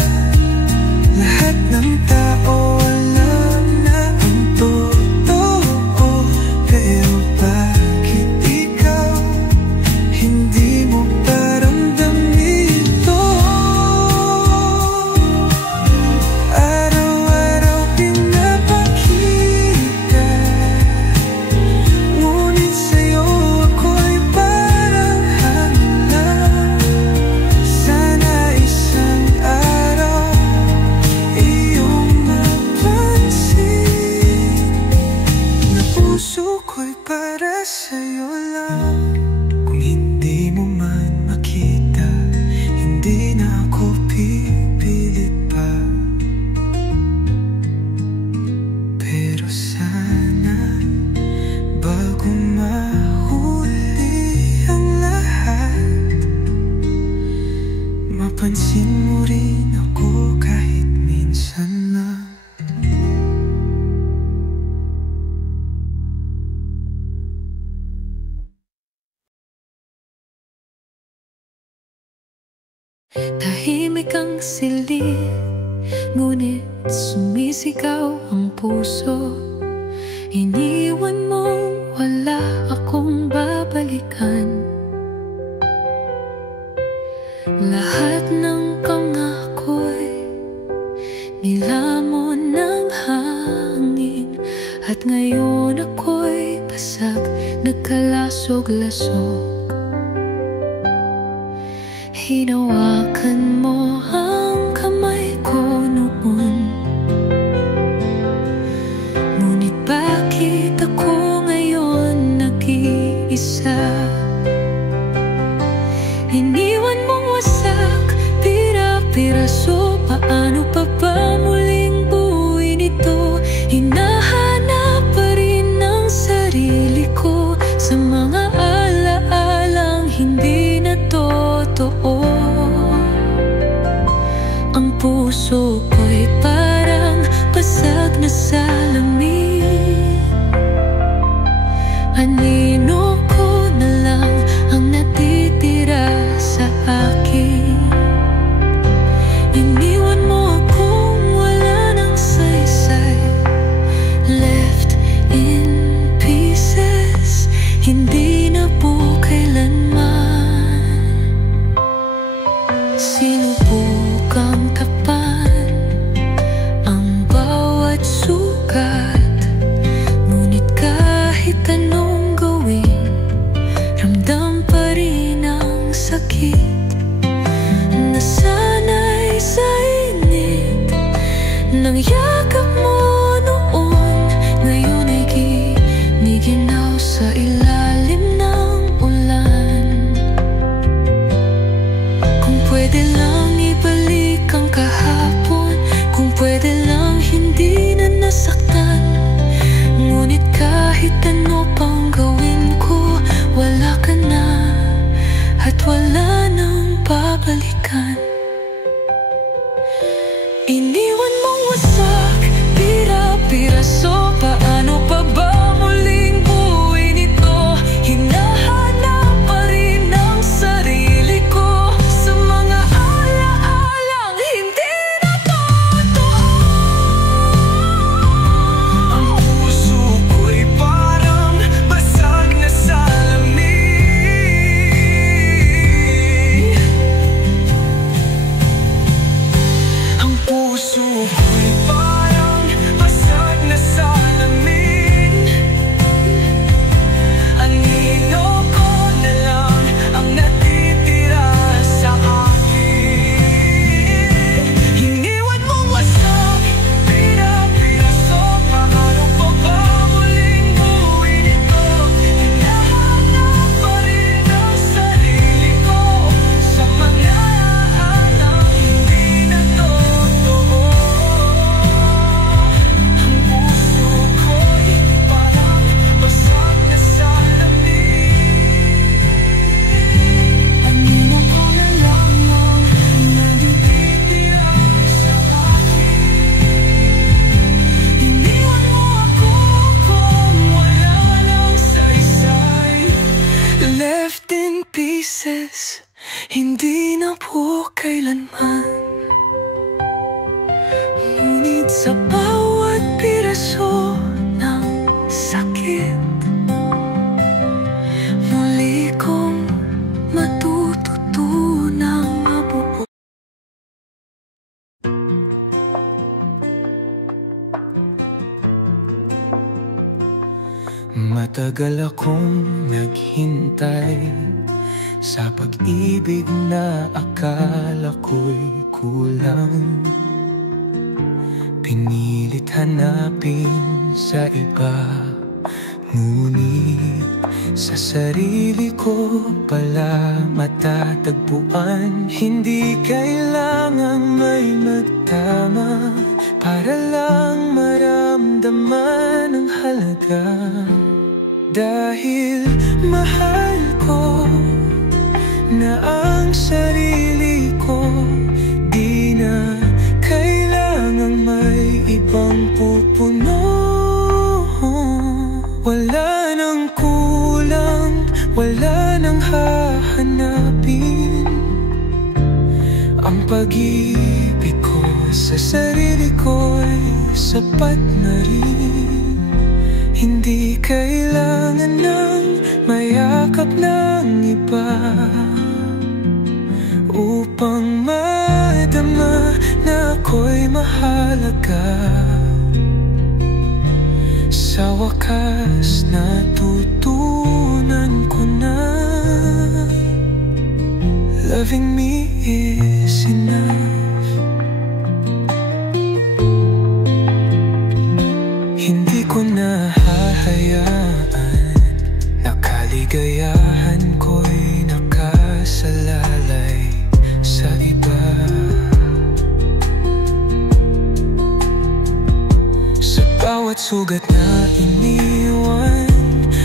Lahat ng tao alam na ang totoo, Tahimik ang silid, ngunit sumisigaw ang puso. Iniwan mong wala akong babalikan. Lahat ng pangako'y nilamon ng hangin, at ngayon ako'y basag, nagkalasog-lasog. Hinawakan mo ang kamay ko noon, ngunit bakit ako ngayon nag-iisa? Iniwan mong wasak, pira-piraso. Paano pa ba muling buuin ito? Hinahanap pa rin ang sarili ko sa mga ala-alang hindi na totoo. Ang puso ko'y parang basag na salamin. Anino ko na lang ang natitira sa akin. Iniwan mo akong wala ng saysay, left in pieces, hindi na po kailanman. Sinubukang tapan ang bawat sugat, ngunit kahit anong gawin, ramdam pa rin ang sakit. Nasanay sa init ng yakap mo noon, ngayon ay giniginaw sa ilalim ng ulan. Kung pwede lang ibalik ang kahapon, kung pwede lang hindi na nasaktan, ngunit kahit ano pang gawin ko, wala ka na at wala nang babalikan. Iniwan mong wasak, pira-piraso. Paano pa ba muling buuin ito? Hinahanap pa rin ang sarili ko sa mga ala-alang hindi na totoo. Ang puso ko'y parang basag na salamin. Ang puso ko'y parang basag na salamin. Anino ko na lang ang natitira sa akin. Iniwan mong wasak, pira-piraso. Paano pa ba muling buuin ito? Hinahanap pa rin ang sarili ko sa mga alang hindi na totoo. Ang puso ko'y parang basag na salamin. Anino ko na lang ang natitira sa akin. Iniwan mo ako kung wala ng saysay, left in pieces, hindi na po kailanman. Ngunit sa bawat piraso ng sakit, muli kong matututunang mabuo. Matagal akong naghintay sa pag-ibig na akala ko'y kulang. Pinilit hanapin sa iba, ngunit sa sarili ko pala matatagpuan. Hindi kailangang may magtama para lang maramdaman ang halaga. Dahil mahal ko na ang sarili ko, di na kailangang may ibang pupuno. Wala nang kulang, wala nang hahanapin. pag-ibig ko sa sarili ko'y sapat na rin. Hindi kailangan ng mayakap ng iba upang madama na ako'y mahalaga. Sa wakas natutunan ko na loving me is enough. Hindi ko na hahayaan na kaligayahan ko'y nakasalalay sa iba. Sa bawat sugat na iniwan,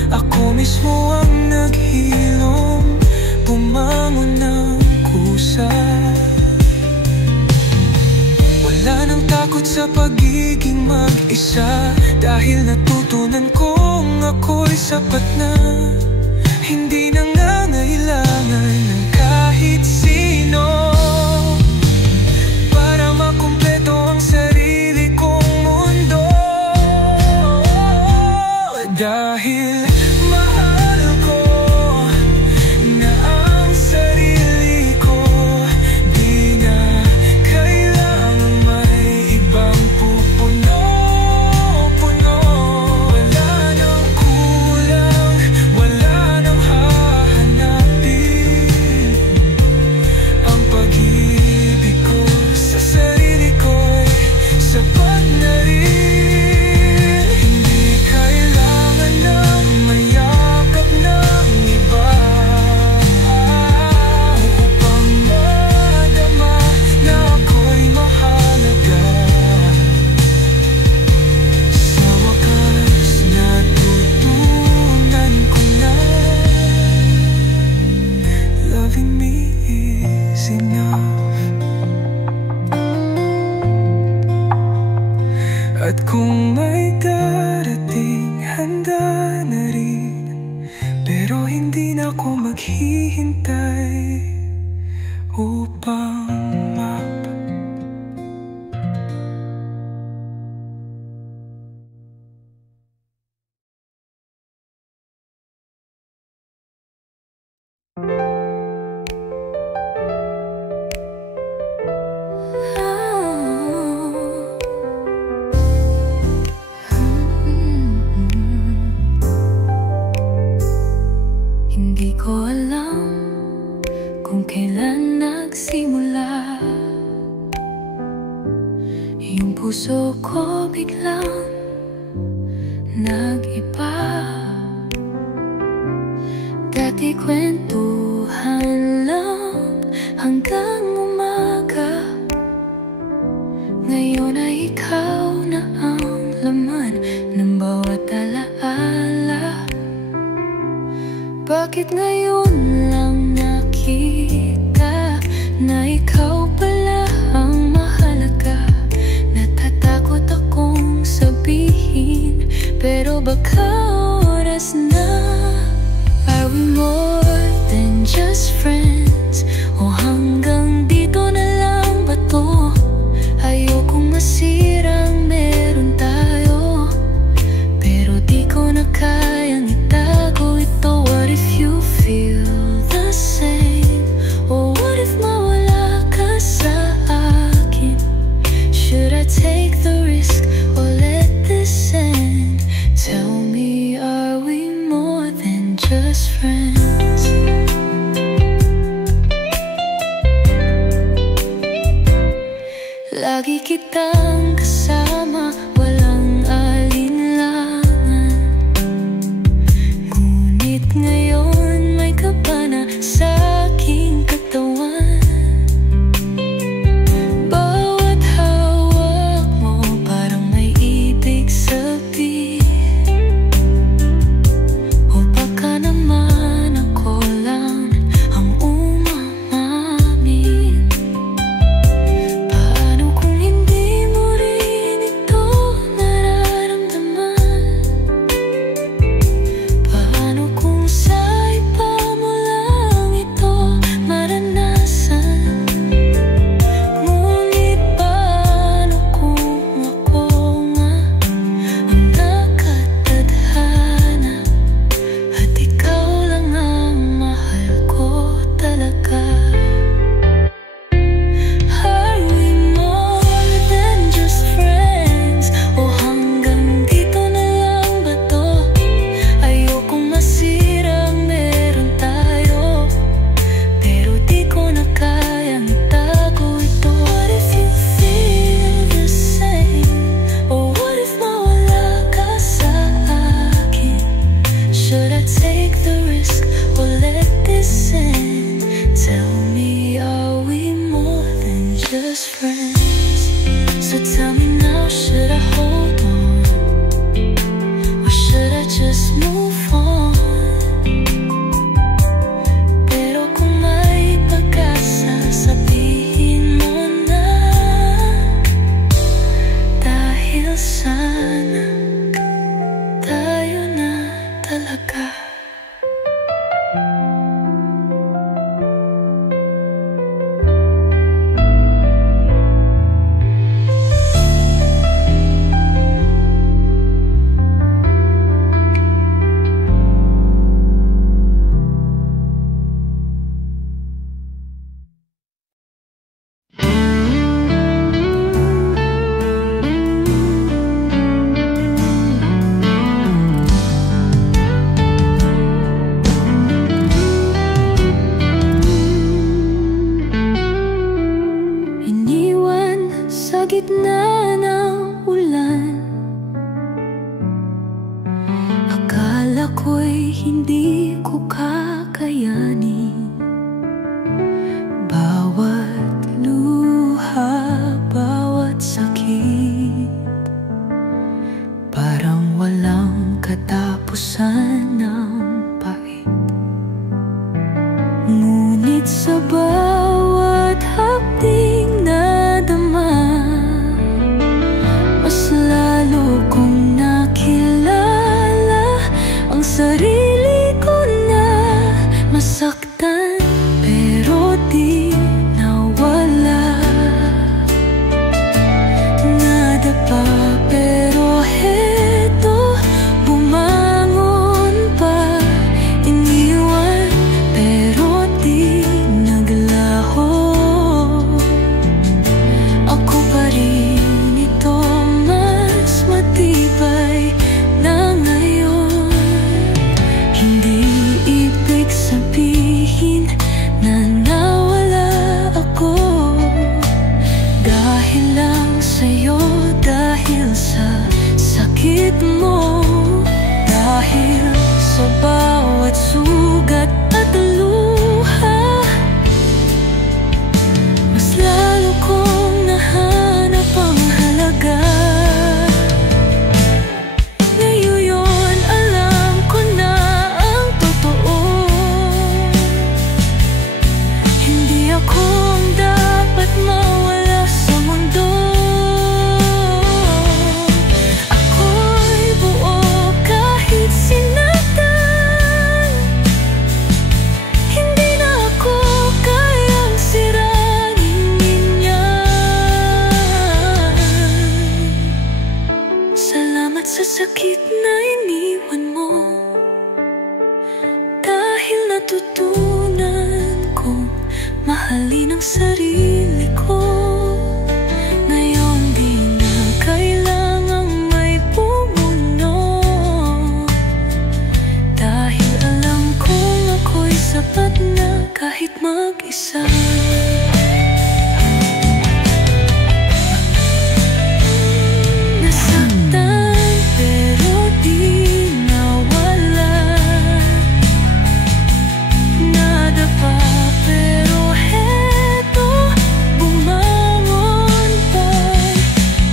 ako mismo ang naghilom, bumangon ng kusa. Wala nang takot sa pagiging mag-isa, dahil natutunan kong ako'y sapat na. Hindi nangangailangan ng kahit sino para makumpleto ang sarili kong mundo. Dahil mahal ko na ang sarili ko, di na kailangang may ibang pupuno-puno. Wala nang kulang, wala nang hahanapin. Ang pag-ibig ko sa sarili ko'y sapat na rin. At kung may darating, handa na rin. Pero hindi na ako maghihintay upang Hindi ko alam kung kailan nagsimula. Yung puso ko biglang nag-iba. Dati kwentuhan lang hanggang umaga. Ngayon ay ikaw na ang laman ng bawat alaala. Bakit ngayon lang nakita na ikaw pala ang mahalaga? Natatakot akong sabihin, pero baka oras na. Are we more than just friends? O hanggang dito na lang ba to? Ayokong masirang meron tayo, pero di ko na kayang itago ito. What if you feel the same? Or what if mawala ka sa akin? Should I take the risk or let this end? Tell me, are we more than just friends? Lagi kitang kasama, walang alinlangan. Ngunit ngayon may kaba na sa aking katawan. Bawat hawak mo parang may ibig sabihin. O baka naman ako lang ang umamamin. Paano kung hindi mo gitna ng ulan. Akala ko'y hindi ko kakayanin. Bawat luha, bawat sakit, parang walang katapusan ng pait. Ngunit sa bawat hapding nadama, mas lalo kong nakilala ang sarili ko na masaktan pero di nawala. Nadapa pero heto, bumangon pa, iniwan pero di naglaho. Ako pa rin ito, mas matibay na ngayon. Hindi ibig sabihin na nawala ako, dahil lang sa'yo, dahil sa sakit mo, dahil sa bawat sugat at luha, mas lalo kong nahanap ang halaga. Ngayon alam ko na ang totoo, hindi ako ang dapat mawala sa mundo. Ako'y buo kahit sinaktan, hindi na ako kayang sirain yan. Salamat sa sakit na iniwan mo, dahil natutunan kong mahalin ang sarili ko. Ngayon di na kailangang may pumuno, dahil alam kong ako'y sapat na kahit mag-isa. Nasaktan pero di nawala, nadapa pero heto, bumangon pa,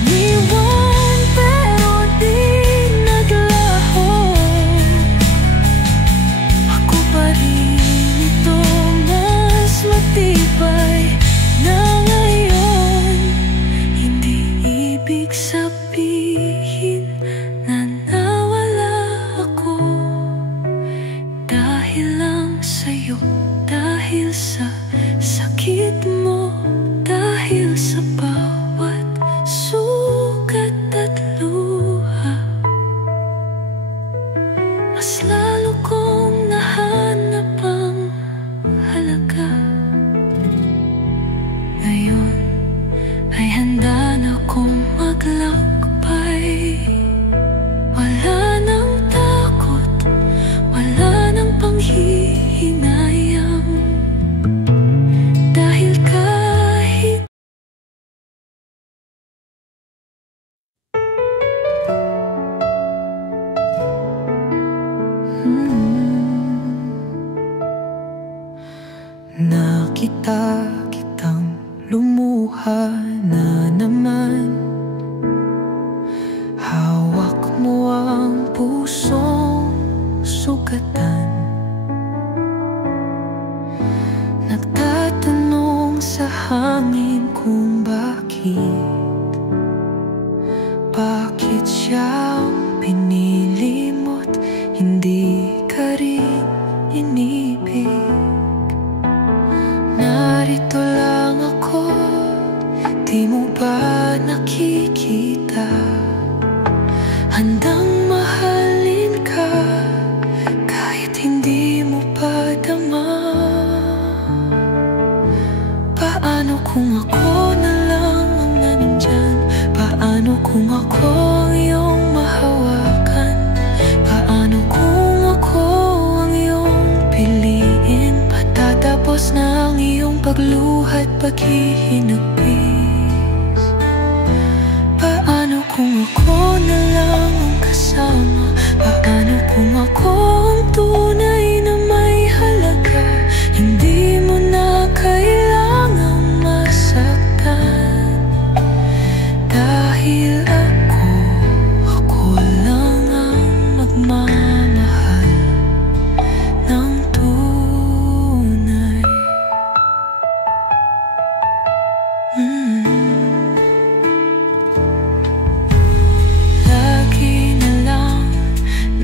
niwan pero di naglaho. Ako pa rin ito, mas matibay na ngayon. Hindi ibig sabihin na nawala ako, dahil lang sa'yo, dahil sa sakit mo, dahil sa bawat sugat at luha, mas lalo kong nahanap ang halaga. Ngayon ay handa na kong maglakbay. Wala nang takot, wala nang panghihinayang, dahil kahit nakita kitang lumuha na naman, hawak mo ang pusong sugatan. Nagtatanong sa hangin kung bakit siyang pinili mo't hindi ka rin inibig. Narito lang ako, di mo ba nakikita? Handang mahalin ka kahit hindi mo pa dama. Paano kung ako na lang ang nandyan? Paano kung ako ang iyong mahawakan? Paano kung ako ang iyong piliin? Patatapos na ang iyong pagluha't paghihinagpis. ako na lang ang kasama? Paano kung ako ang tunay na may halaga? Hindi mo na kailangang masaktan, dahil ako lang ang magmamahal ng tunay. Lagi na lang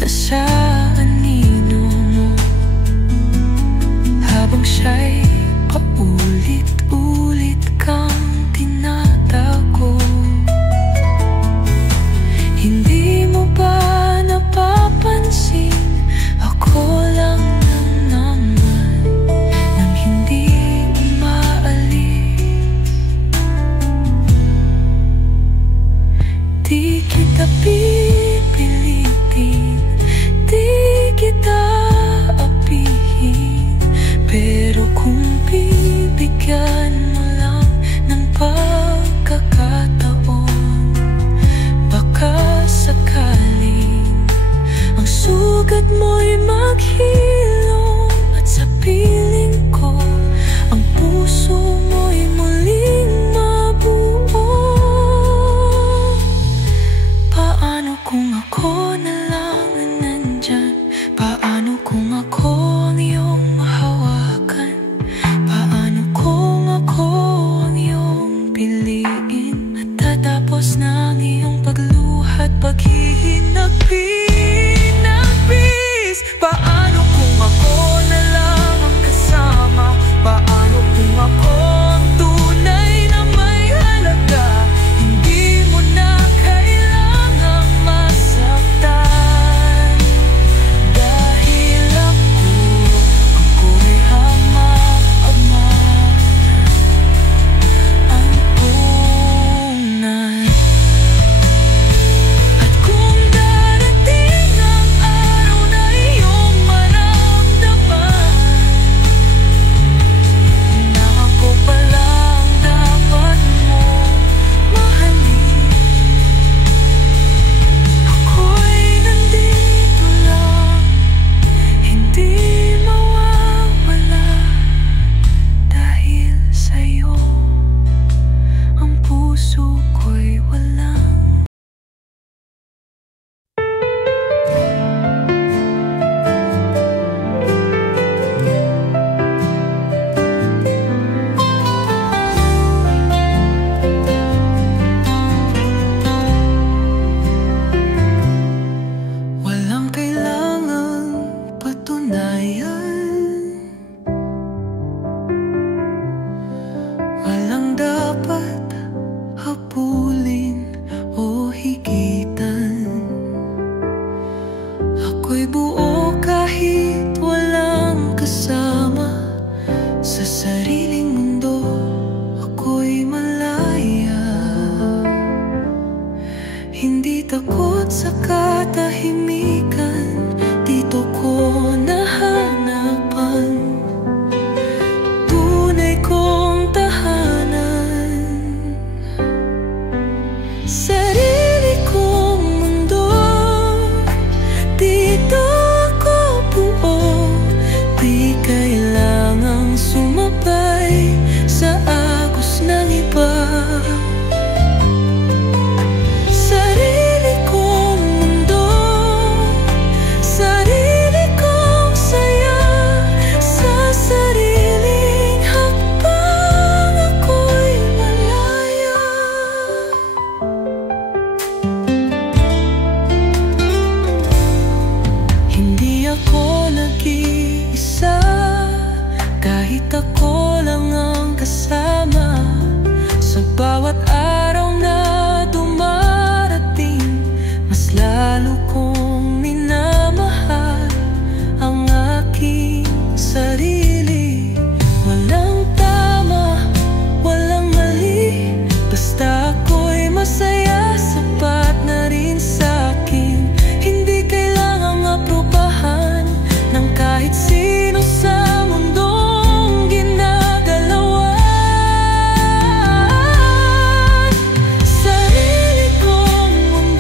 nasa anino mo, habang siya'y paulit-ulit kang tinatago. Hindi mo ba napapansin, ako lang naman nang hindi umaalis? Di kita pipilitin, di kita apihin, pero kung bibigyan mo lang ng pagkakataon, baka sakaling ang sugat mo'y maghilom, at sa piling ko ang puso mo'y muling mabuo. Paano kung ako na lang ang nandyan? Paano kung ako ang iyong mahawakan? Paano kung ako ang iyong piliin, at tatapos na ang iyong pagluha at paghihinag-pinag-bis? Paano kung ako na lang ang kasama? Paano kung ako ang tunay na may halaga? Hindi mo na kailangang masaktan, dahil ako'y hamag-amag ang tunay. At kung darating ang araw na iyong maramdaman na ako palang dapat mong mahalin, ako'y nandito lang, hindi mawawala, dahil sa'yo ang puso ko'y walang. Walang kailangang patunayan, walang dapat habulin o higitan. Ako'y buo kahit walang kasama, sa sariling mundo ako'y malaya. Hindi takot sa katahimikan, dito ko nahanapan tunay kong tahanan. Sarili kong mundo, dito ako buo, di kailangang sumabay sa agos ng iba. Sarili kong mundo, sarili kong saya, sa sariling hakbang ako'y malaya. Hindi ako nag-iisa, kahit ako lang ang kasama, sa bawat araw na dumarating, mas lalo kong minamahal ang aking sarili. Walang tama, walang mali, basta ako'y masaya, sapat na rin sa'kin. Hindi kailangang aprobahan ng kahit sino sa mundong ginagalawan. Sarili kong mundo,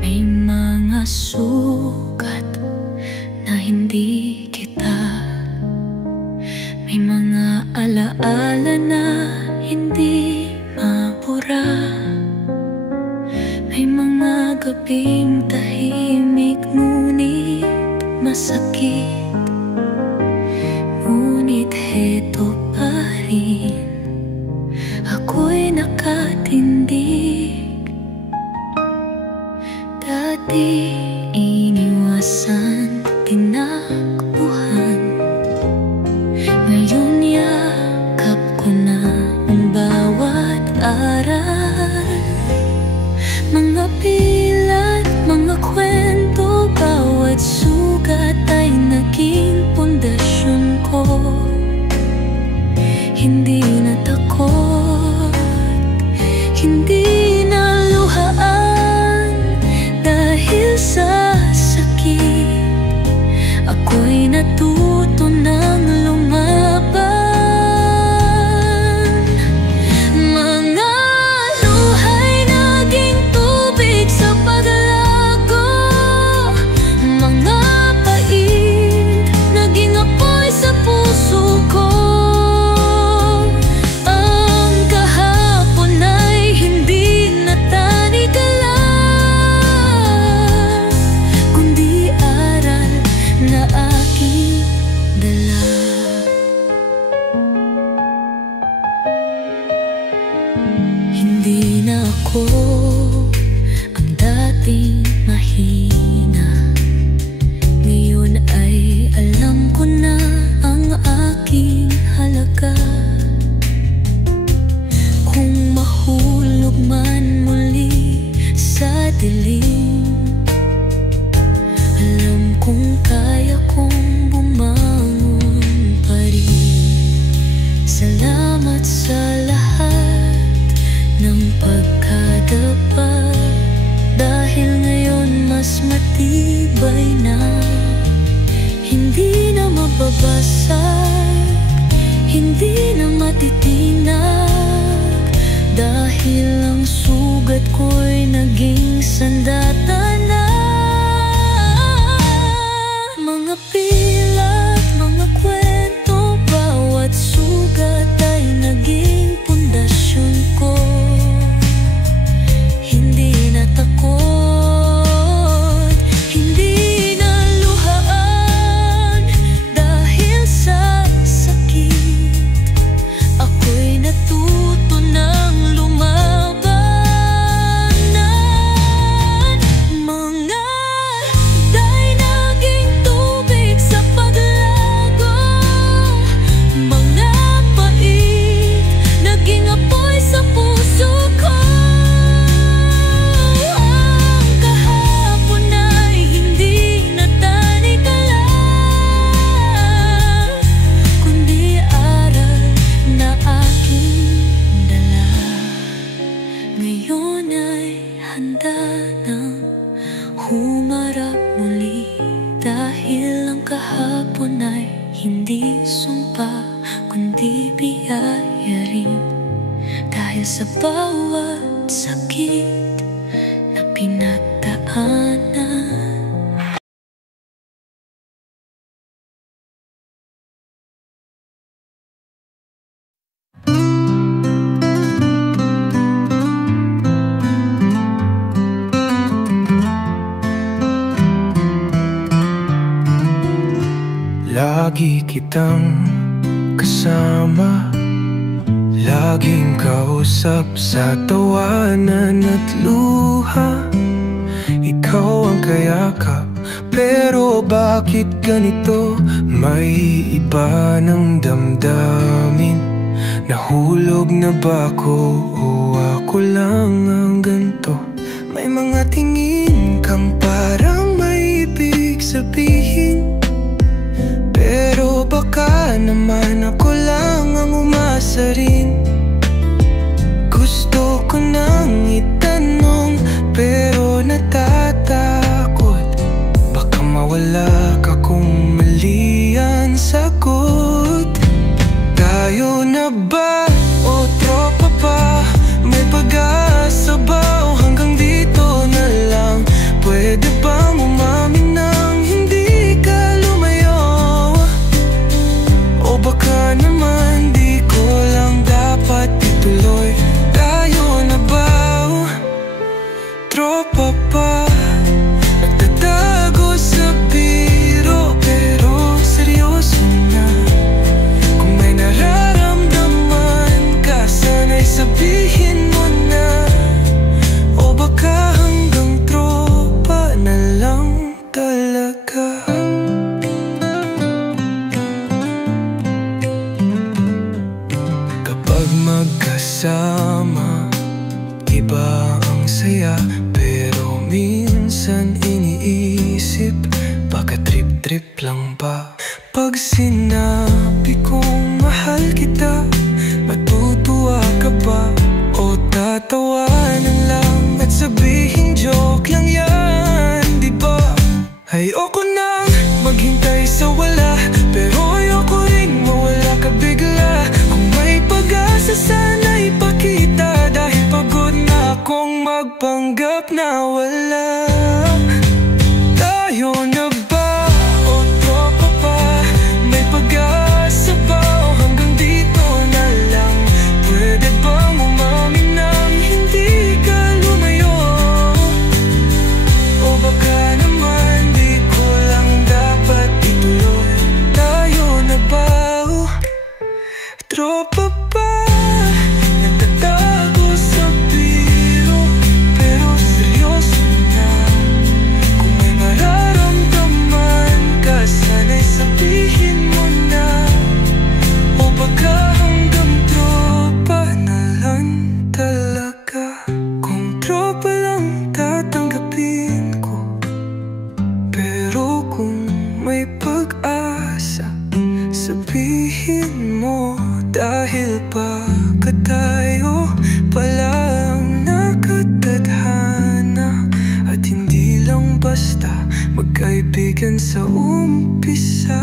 May mga sugat na hindi kita, may mga alaala na hindi mabura, may mga gabing tahimik ngunit masakit, ngunit heto pa rin ako'y nakatindig. Dati iniwasan, tinakbuhan, ngayon yakap ko na ang bawat aral. Mga pilat, mga kwento, bawat sugat ay naging pundasyon ko. Hindi na takot, hindi na luhaan, dahil sa sakit ako'y natuto ng lumaban. Mga luha'y naging tubig sa paglago, mga pait naging apoy sa puso ko. Ang kahapon ay hindi na tanikala, kundi aral na aking dala. Hindi na ako ang dating mahina, ngayon ay alam ko na ang aking halaga. Kung mahulog man muli sa dilim, alam kong kaya kong bumangon pa rin. Salamat sa lahat ng pagkadapat, dahil ngayon mas matibay na, hindi na mababasag, hindi na matitinag, dahil ang sugat ko'y naging sandata na. Mga pilat, mga kwento, bawat sugat ay naging pundasyon ko. Hindi na takot, hindi na luhaan, dahil sa sakit ako'y natuto ng lumabanan. Mga day naging tubig sa paglago, mga pait naging apoy sa puso ko. Ang kahapon ay hindi na tanikala, kundi aral na aking dala. Ngayon ay handa nang humarap muli, dahil ang kahapon ay hindi sumpa, kundi biyaya rin, dahil sa bawat sakit na pinagdaanan. Lagi kitang kasama, laging kausap sa tawanan at luha. Ikaw ang kayakap, pero bakit ganito? May iba ng damdamin. Nahulog na ba ako o ako lang ang ganito? May mga tingin kang parang may ibig sabihin, pero baka naman ako lang ang umasa rin. Gusto ko nang itanong, pero natatakot baka mawala Baka trip-trip lang ba? Pag sinabi kong mahal kita, matutuwa ka ba? O tatawanan lang at sabihin joke lang yan, di ba? Ayoko nang maghintay sa wala, pero ayoko ring mawala ka bigla. Kung may pag-asa sana ipakita, dahil pagod na akong magpanggap na wala. Tayo na ba o tropa pa? May pag-asa ba o hanggang dito na lang? Pwede bang umamin nang hindi ka lumayo? O baka naman di ko lang dapat ituloy. Tayo na ba o tropa pa? Nagtatago sa biro, pero seryoso na. Kung may mararamdaman ka, sana'y sabihin mo na. O baka hanggang tropa na lang talaga. Kung tropa lang tatanggapin ko, pero kung may pag-asa, sabihin mo. Dahil baka tayo palang nakatadhana, at hindi lang basta magkaibigan sa umpisa.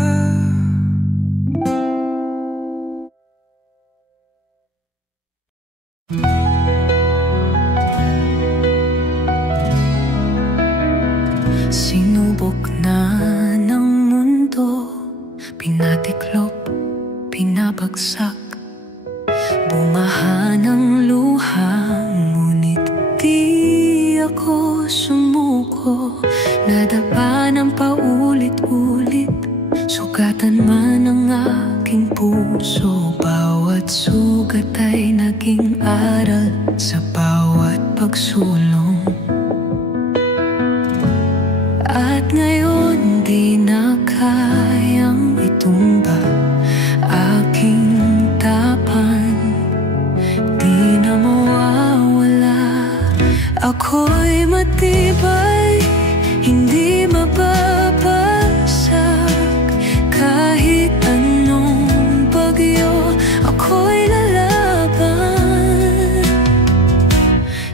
Sinubok na ng mundo, pinatiklop, pinabagsak, bumaha ng luha, ngunit di ako sumuko. Nadapa ng paulit-ulit, sugatan man ang aking puso. Bawat sugat ay naging aral sa bawat pagsulong. At ngayon di na kayang itumba aking tapan, di na mawawala. Ako'y matibay, hindi mababasag. Kahit anong bagyo, ako'y lalaban.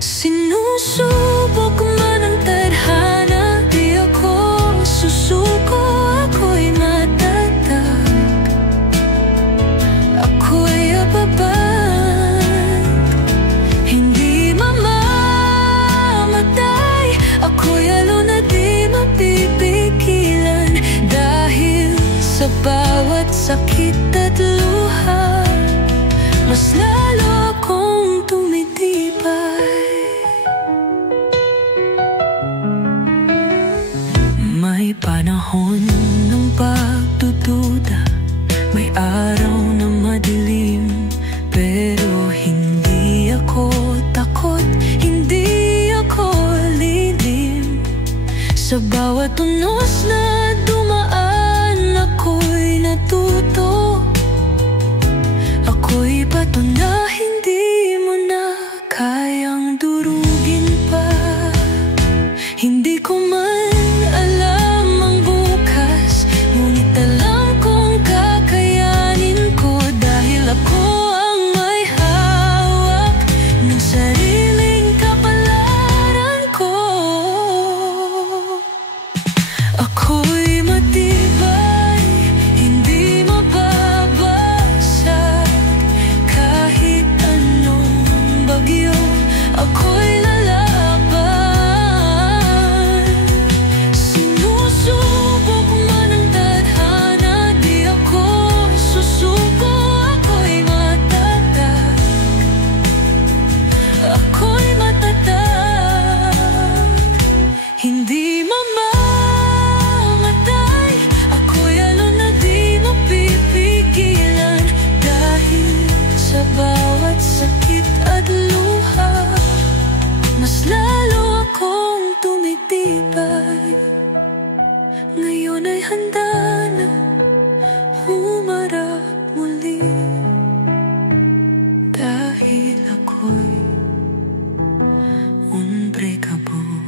Sinusubok man ang tadhana, di ako susuko. Ako'y matatag, ako'y ababag, hindi mamamatay. Ako'y alon na di mapipigilan, dahil sa bawat sakit at luha, mas lalo akong tumitibay. May panahon ng pagdududa, may araw na madilim, pero hindi ako takot, hindi ako lilim. Sa bawat unos na dumaan, ako'y natuto. Ako'y bato na hindi mo na kayang durugin pa. Hindi ko man alam ang bukas, ngunit alam kong kakayanin ko, dahil ako ang may hawak ng sariling kapalaran ko. Ako'y matibay, hindi mababasag. Kahit anong bagyo, ako'y lalaban. Sinusubok man ang tadhana, di ako susuko. Ako'y matatag, ako'y matatag, hindi mamamatay. Ako'y alon na di mapipigilan, dahil sa bawat sakit at luha, mas lalo akong tumitibay. Ngayon ay handa na humarap muli, dahil ako'y unbreakable.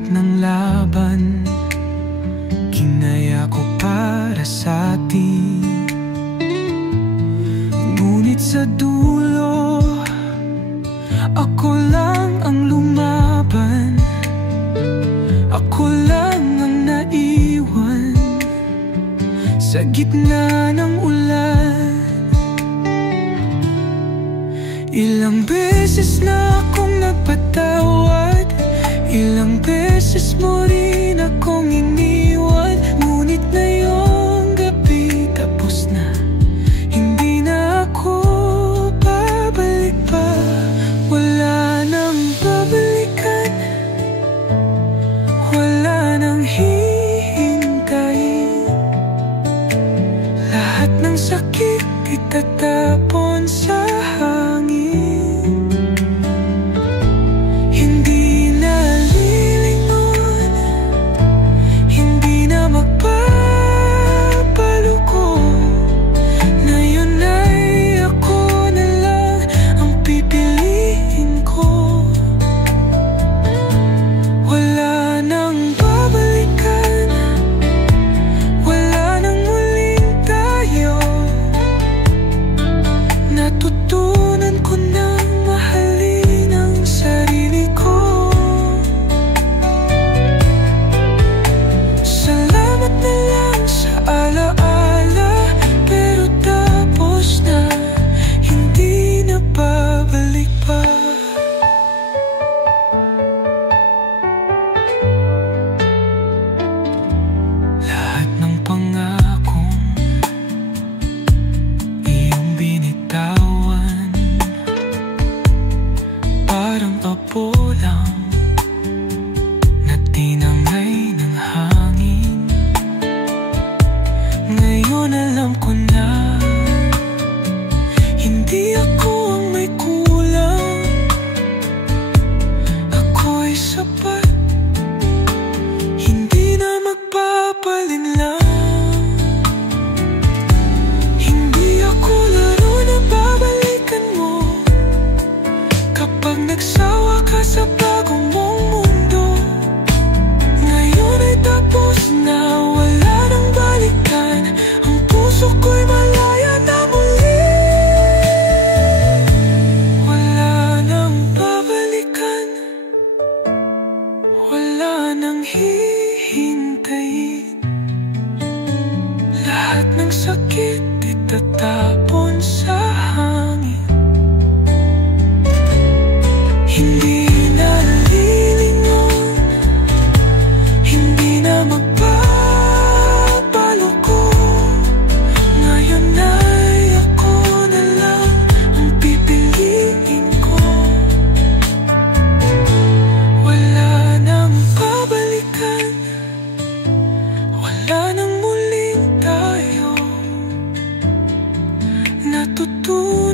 Lahat ng laban kinaya ko para sa atin. Ngunit sa dulo, ako lang ang lumaban. Ako lang ang naiwan sa gitna ng ulan. Ilang beses na akong nagpatawad, ilang beses mo rin akong iniwan. Ngunit ngayong gabi tapos na, hindi na ako babalik pa. Wala nang babalikan, wala nang hihintayin. Lahat ng sakit itatapon sa hangin. Hindi na lilingon, hindi na magpapaluko. Ngayon ay ako na lang ang pipiliin ko. Wala nang babalikan, wala nang muling tayo. Natutunan ko na mahalin ang sarili ko. Salamat na lang sa alaala, pero tapos na, hindi na babalik pa. Lahat ng pangakong iyong binitawan, parang apo lang na tinangay ng hangin. Ngayon alam ko na, hindi ako ang may kulang. Ako'y sapat, hindi na magpapalinlang. Hindi ako laro na babalikan mo. Kapag nagsawa ka sa bagong mong mundo, ngayon ay tapos na, wala nang balikan. Ang puso ko'y malaya na muli. Wala nang babalikan, wala nang hihintayin. Lahat ng sakit itatapon sa hangin. Hindi na lilingon, hindi na magpapaluko. Ngayon ay ako na lang ang pipiliin ko. Wala nang babalikan, wala nang muling tayo. Natutunan